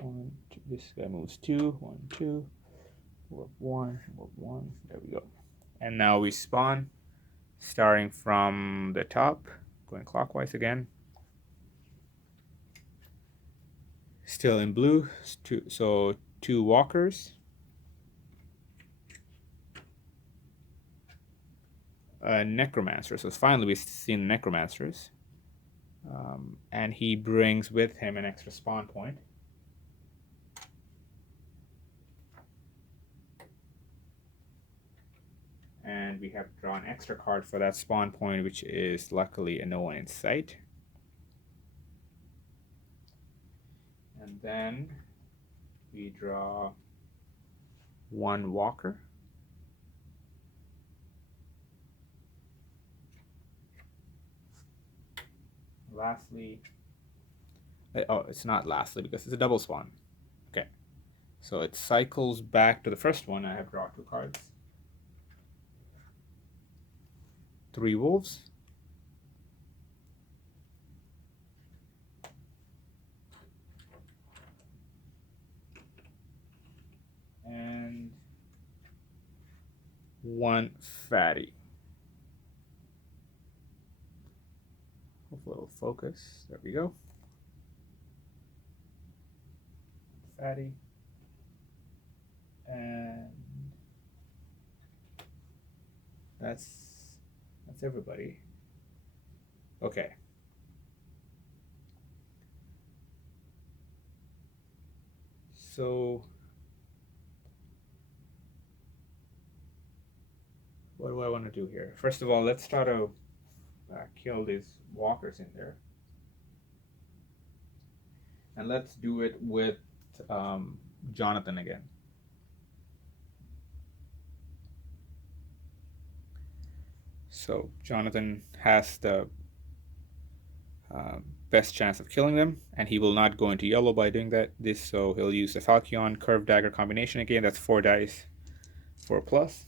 1, 2. This guy moves 2, 1, 2. Go up 1, go up 1. There we go. And now we spawn, starting from the top, going clockwise again. Still in blue, so 2 walkers. Necromancer. So finally we've seen Necromancers. And he brings with him an extra spawn point. And we have drawn an extra card for that spawn point, which is luckily a no one in sight. And then we draw 1 walker. Lastly, oh, it's not lastly because it's a double spawn. Okay, so it cycles back to the first one. I have drawn 2 cards. 3 wolves. And 1 fatty. Hopefully it'll focus. There we go. Fatty. And that's everybody. Okay. So what do I want to do here? First of all, let's try to kill these walkers in there. And let's do it with Jonathan again. So Jonathan has the best chance of killing them, and he will not go into yellow by doing this, so he'll use the Falchion Curved Dagger combination again. That's 4 dice, 4 plus.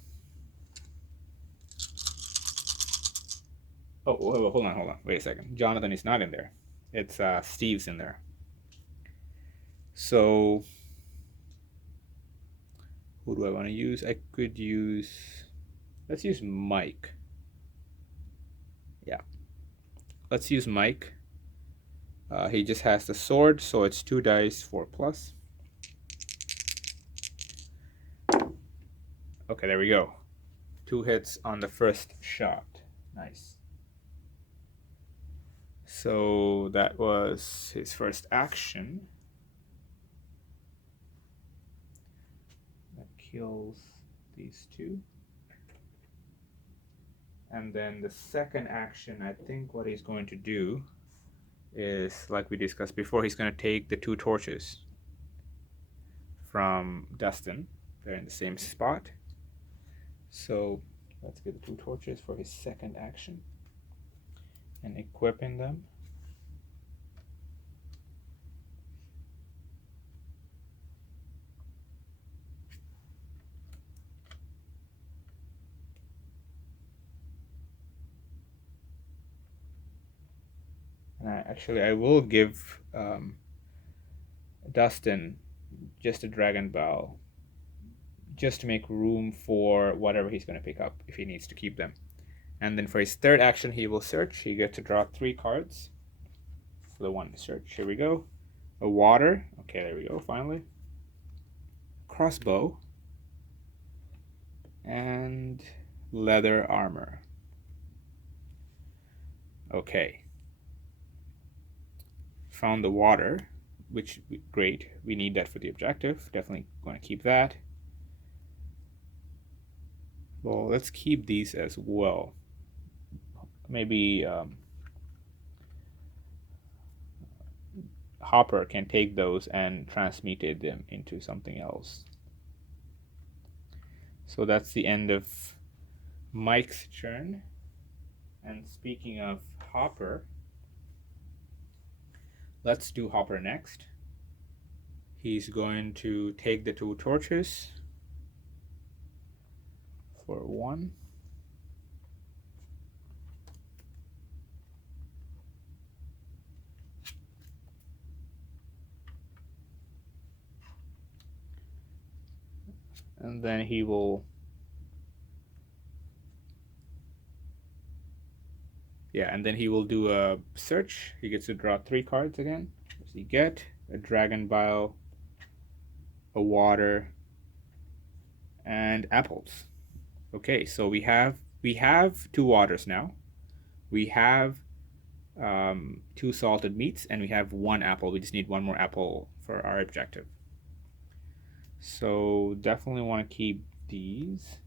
Oh, hold on. Wait a second. Jonathan is not in there. It's Steve's in there. So who do I want to use? I could use... Let's use Mike. Yeah. Let's use Mike. He just has the sword, so it's 2 dice, 4 plus. Okay, there we go. 2 hits on the first shot. Nice. So that was his first action. That kills these 2. And then the second action, I think what he's going to do is, like we discussed before, he's going to take the 2 torches from Dustin. They're in the same spot. So let's get the 2 torches for his second action and equipping them. And I will give Dustin just a Dragon Bell, just to make room for whatever he's going to pick up if he needs to keep them. And then for his third action, he will search. He gets to draw 3 cards for the one to search. Here we go. A water. Okay, there we go, finally. Crossbow. And leather armor. Okay. Found the water, which great. We need that for the objective. Definitely going to keep that. Well, let's keep these as well. Maybe Hopper can take those and transmute them into something else. So that's the end of Mike's turn. And speaking of Hopper, let's do Hopper next. He's going to take the 2 torches for 1. And then he will... Yeah, and then he will do a search. He gets to draw 3 cards again. What does he get? a dragon bile, a water, and apples. Okay, so we have 2 waters now. We have 2 salted meats, and we have 1 apple. We just need 1 more apple for our objective. So definitely want to keep these.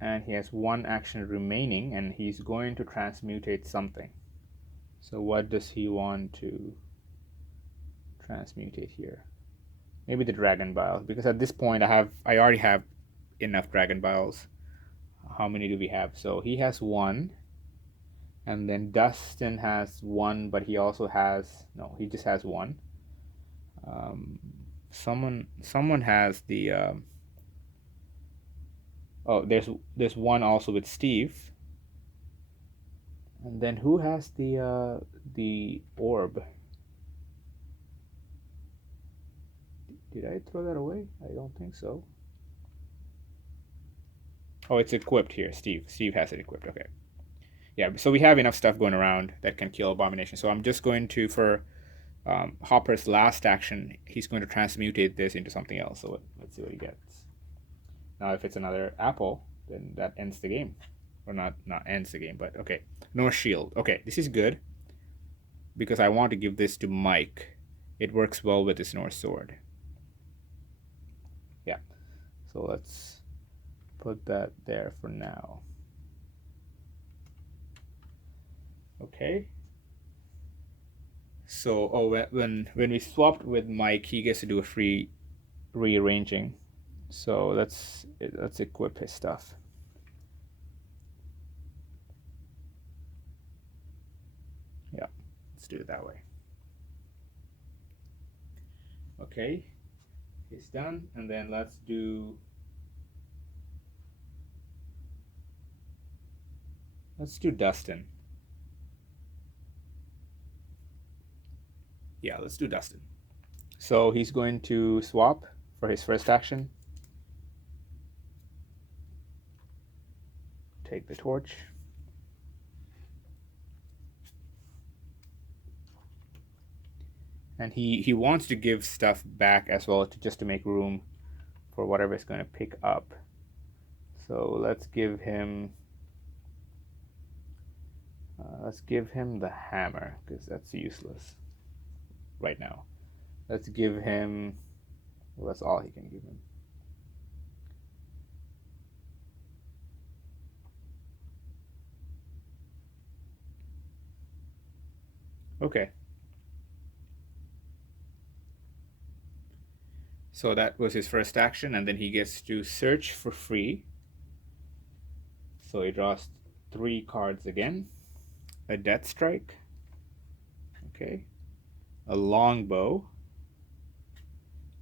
And he has 1 action remaining, and he's going to transmutate something. So what does he want to transmutate here? Maybe the dragon bile, because at this point I already have enough dragon biles. How many do we have? So he has 1, and then Dustin has 1, but he also has he just has 1. Someone has the there's 1 also with Steve. And then who has the orb? Did I throw that away? I don't think so. Oh, it's equipped here. Steve has it equipped. Okay. Yeah, so we have enough stuff going around that can kill Abomination. So I'm just going to, for Hopper's last action, he's going to transmutate this into something else. So let's see what he gets. Now, if it's another apple, then that ends the game. Or not ends the game, but okay. No shield. Okay, this is good, because I want to give this to Mike. It works well with his North Sword. Yeah, so let's put that there for now. Okay. So when we swapped with Mike, he gets to do a free rearranging. So let's equip his stuff. Yeah, let's do it that way. Okay, it's done, and then let's do Dustin. Yeah, let's do Dustin. So he's going to swap for his first action. Take the torch. And he wants to give stuff back as well, just to make room for whatever it's going to pick up. So let's give him the hammer, because that's useless right now. Let's give him, well, that's all he can give him. Okay. So that was his first action, and then he gets to search for free. So he draws 3 cards again. A Death Strike. Okay. A Longbow.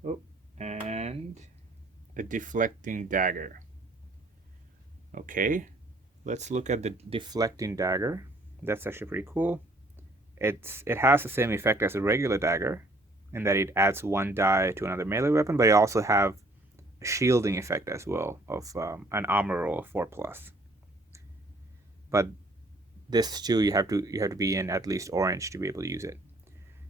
Oh, and a Deflecting Dagger. Okay. Let's look at the Deflecting Dagger. That's actually pretty cool. It has the same effect as a regular dagger, in that it adds 1 die to another melee weapon, but it also have a shielding effect as well of an armor roll of 4+. But this too, you have to be in at least orange to be able to use it.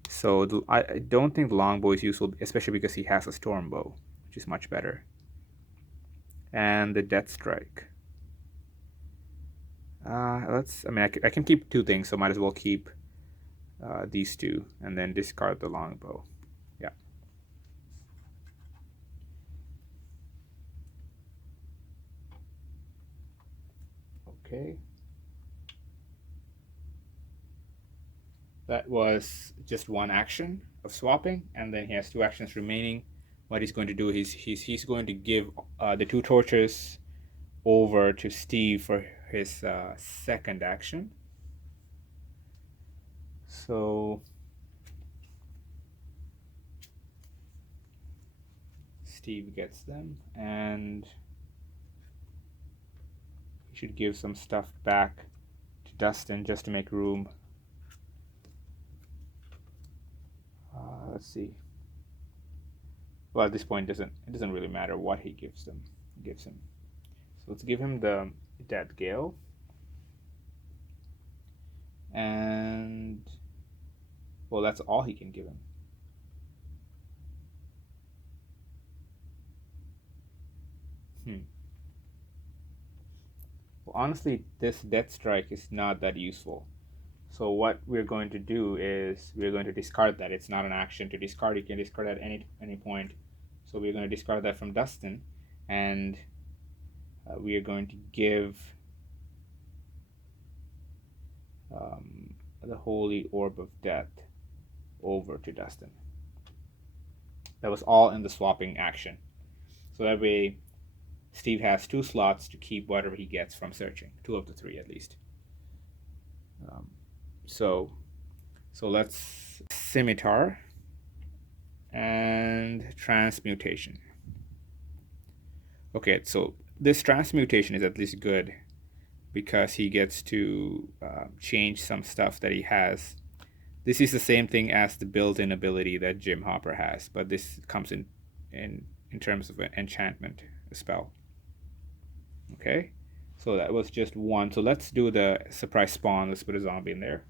So I don't think the longbow is useful, especially because he has a storm bow, which is much better. And the Death Strike. I can keep 2 things, so might as well keep these 2, and then discard the longbow. Yeah. Okay. That was just 1 action of swapping, and then he has 2 actions remaining. What he's going to do is he's going to give the 2 torches over to Steve for his second action. So Steve gets them, and he should give some stuff back to Dustin just to make room. Let's see. Well, at this point, it doesn't really matter what he gives him. So let's give him the Death Gale. And, well, that's all he can give him. Well, honestly, this Death Strike is not that useful. So what we're going to do is we're going to discard that. It's not an action to discard. You can discard at any point. So we're going to discard that from Dustin, and we are going to give the Holy Orb of Death over to Dustin. That was all in the swapping action. So that way, Steve has 2 slots to keep whatever he gets from searching. 2 of the 3 at least. So let's Scimitar and Transmutation. Okay, so this Transmutation is at least good because he gets to change some stuff that he has. This is the same thing as the built-in ability that Jim Hopper has, but this comes in terms of an enchantment spell. Okay, so that was just 1. So let's do the surprise spawn. Let's put a zombie in there.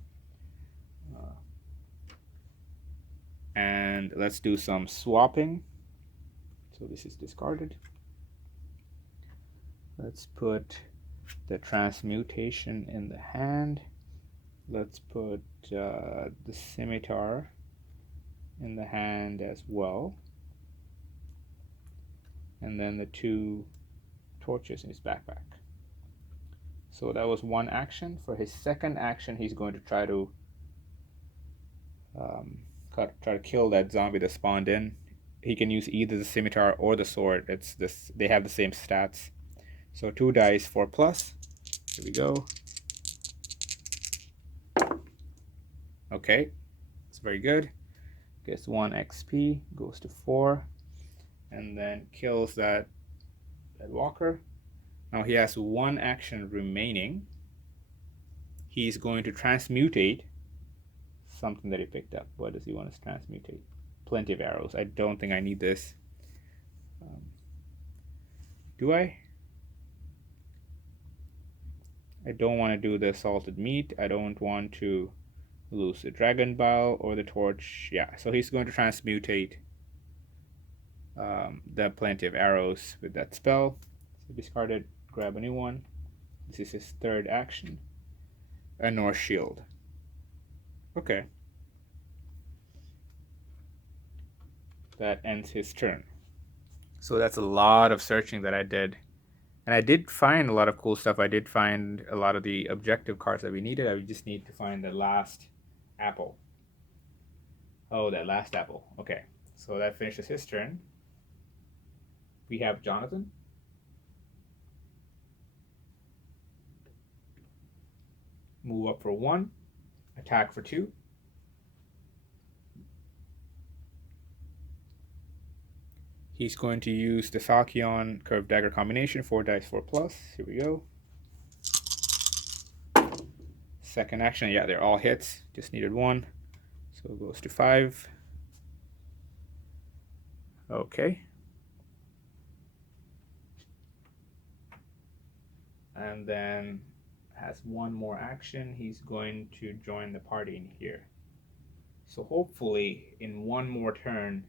And let's do some swapping. So this is discarded. Let's put the Transmutation in the hand. Let's put the Scimitar in the hand as well. And then the 2 torches in his backpack. So that was 1 action. For his second action, he's going to try to kill that zombie that spawned in. He can use either the Scimitar or the sword. It's this. They have the same stats. So 2 dice, 4+. Here we go. Okay, it's very good. Gets 1 XP, goes to 4, and then kills that walker. Now he has 1 action remaining. He's going to transmutate something that he picked up. What does he want to transmutate? Plenty of arrows. I don't think I need this. Do I? I don't want to do the salted meat. I don't want to lose the dragon bow or the torch. Yeah, so he's going to transmutate the plenty of arrows with that spell. So discard it, grab a new one. This is his 3rd action. A North Shield. Okay. That ends his turn. So that's a lot of searching that I did. And I did find a lot of cool stuff. I did find a lot of the objective cards that we needed. I just need to find the last apple. Oh, that last apple. Okay. So that finishes his turn. We have Jonathan. Move up for 1. Attack for 2. He's going to use the Falchion Curved Dagger combination, 4 dice, 4+. Here we go. Second action, yeah, they're all hits. Just needed 1. So it goes to 5. Okay. And then has 1 more action. He's going to join the party in here. So hopefully in 1 more turn,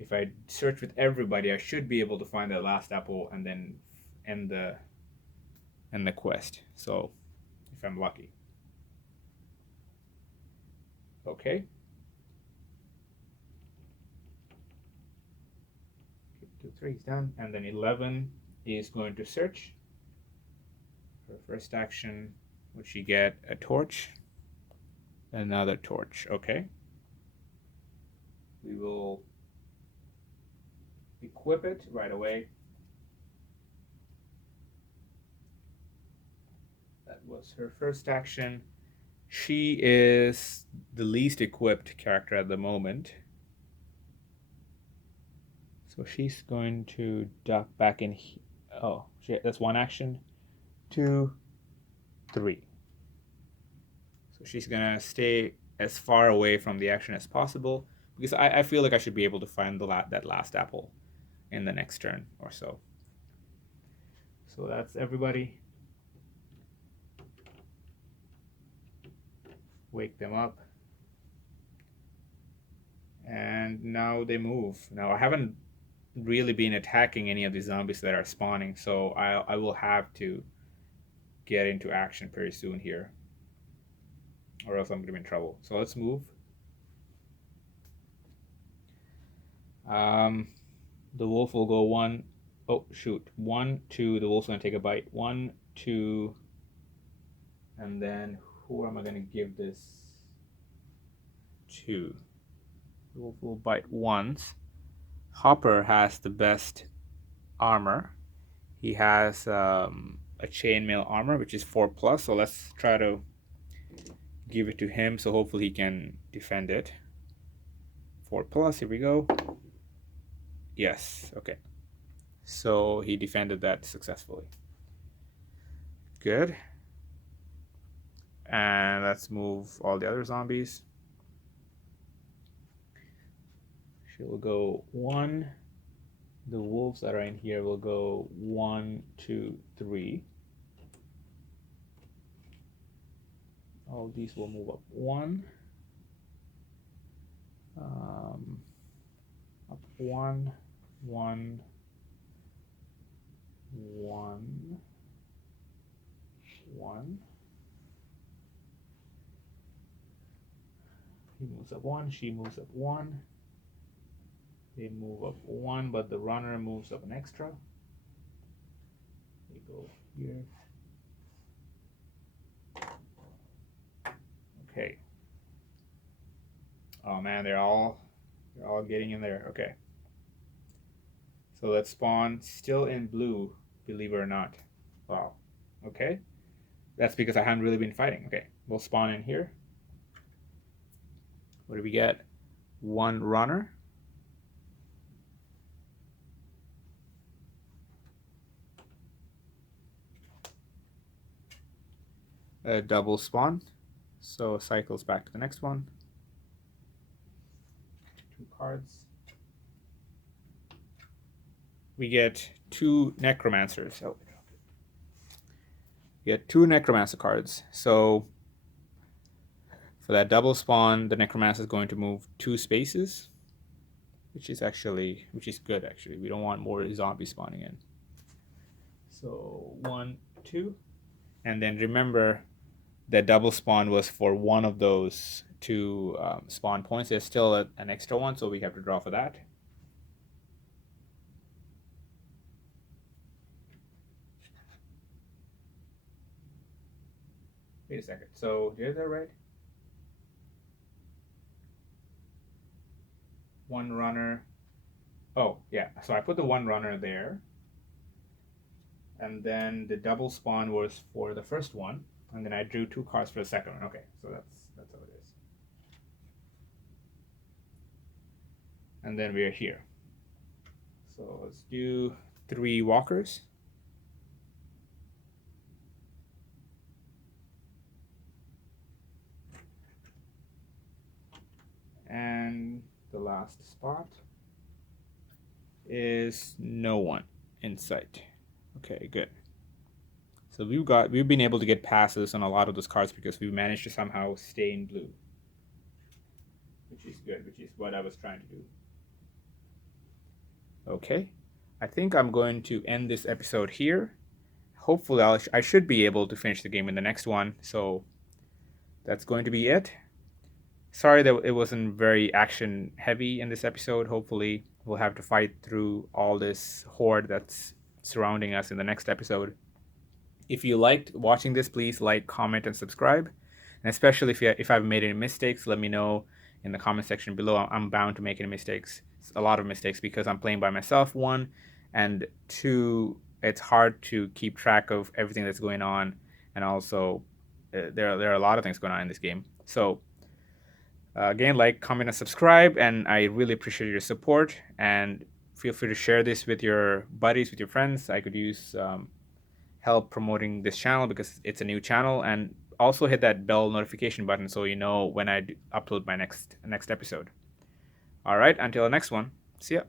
if I search with everybody, I should be able to find the last apple and then end the quest. So if I'm lucky. Okay. 2, 3 is done, and then 11 is going to search. Her first action, would she get a torch? Another torch. Okay. We will equip it right away. That was her first action. She is the least equipped character at the moment. So she's going to duck back in. Oh, that's 1 action. 2, 3. So she's gonna stay as far away from the action as possible because I feel like I should be able to find that last apple in the next turn or so. So that's everybody. Wake them up. And now they move. Now I haven't really been attacking any of these zombies that are spawning, so I will have to get into action pretty soon here, or else I'm going to be in trouble. So let's move. The wolf will go 1. Oh, shoot. 1, 2. The wolf's going to take a bite. 1, 2. And then who am I going to give this to? The wolf will bite once. Hopper has the best armor. He has a chainmail armor, which is 4+. So let's try to give it to him. So hopefully he can defend it. 4+. Here we go. Yes. Okay. So he defended that successfully. Good. And let's move all the other zombies. She'll go 1. The wolves that are in here will go 1, 2, 3. All these will move up 1. Up 1, 1, 1, 1. He moves up 1, she moves up 1. They move up 1, but the runner moves up an extra. They go here. Okay. Oh man, they're all getting in there. Okay. So let's spawn still in blue, believe it or not. Wow. Okay. That's because I haven't really been fighting. Okay. We'll spawn in here. What do we get? 1 runner. A double spawn. So cycles back to the next one. 2 cards. We get 2 Necromancers. Oh, we get 2 Necromancer cards. So for that double spawn, the Necromancer is going to move 2 spaces, which is good actually. We don't want more zombies spawning in. So 1, 2, and then remember that double spawn was for one of those 2 spawn points. There's still an extra one, so we have to draw for that. Wait a second. So did I get that right? 1 runner. Oh, yeah. So I put the 1 runner there. And then the double spawn was for the first one. And then I drew 2 cards for the second one. Okay, so that's how it is. And then we are here. So let's do 3 walkers. And the last spot is no one in sight. Okay, good. So we've been able to get passes on a lot of those cards because we managed to somehow stay in blue, which is good, which is what I was trying to do. Okay, I think I'm going to end this episode here. Hopefully I should be able to finish the game in the next one. So that's going to be it. Sorry that it wasn't very action heavy in this episode. Hopefully we'll have to fight through all this horde that's surrounding us in the next episode. If you liked watching this, please like, comment, and subscribe. And especially if I've made any mistakes, let me know in the comment section below. I'm bound to make any mistakes, a lot of mistakes, because I'm playing by myself, 1, and 2, it's hard to keep track of everything that's going on, and also there are a lot of things going on in this game. So again, like, comment, and subscribe, and I really appreciate your support. And feel free to share this with your buddies, with your friends. I could use help promoting this channel because it's a new channel, and also hit that bell notification button so you know when I upload my next episode. All right, until the next one, see ya.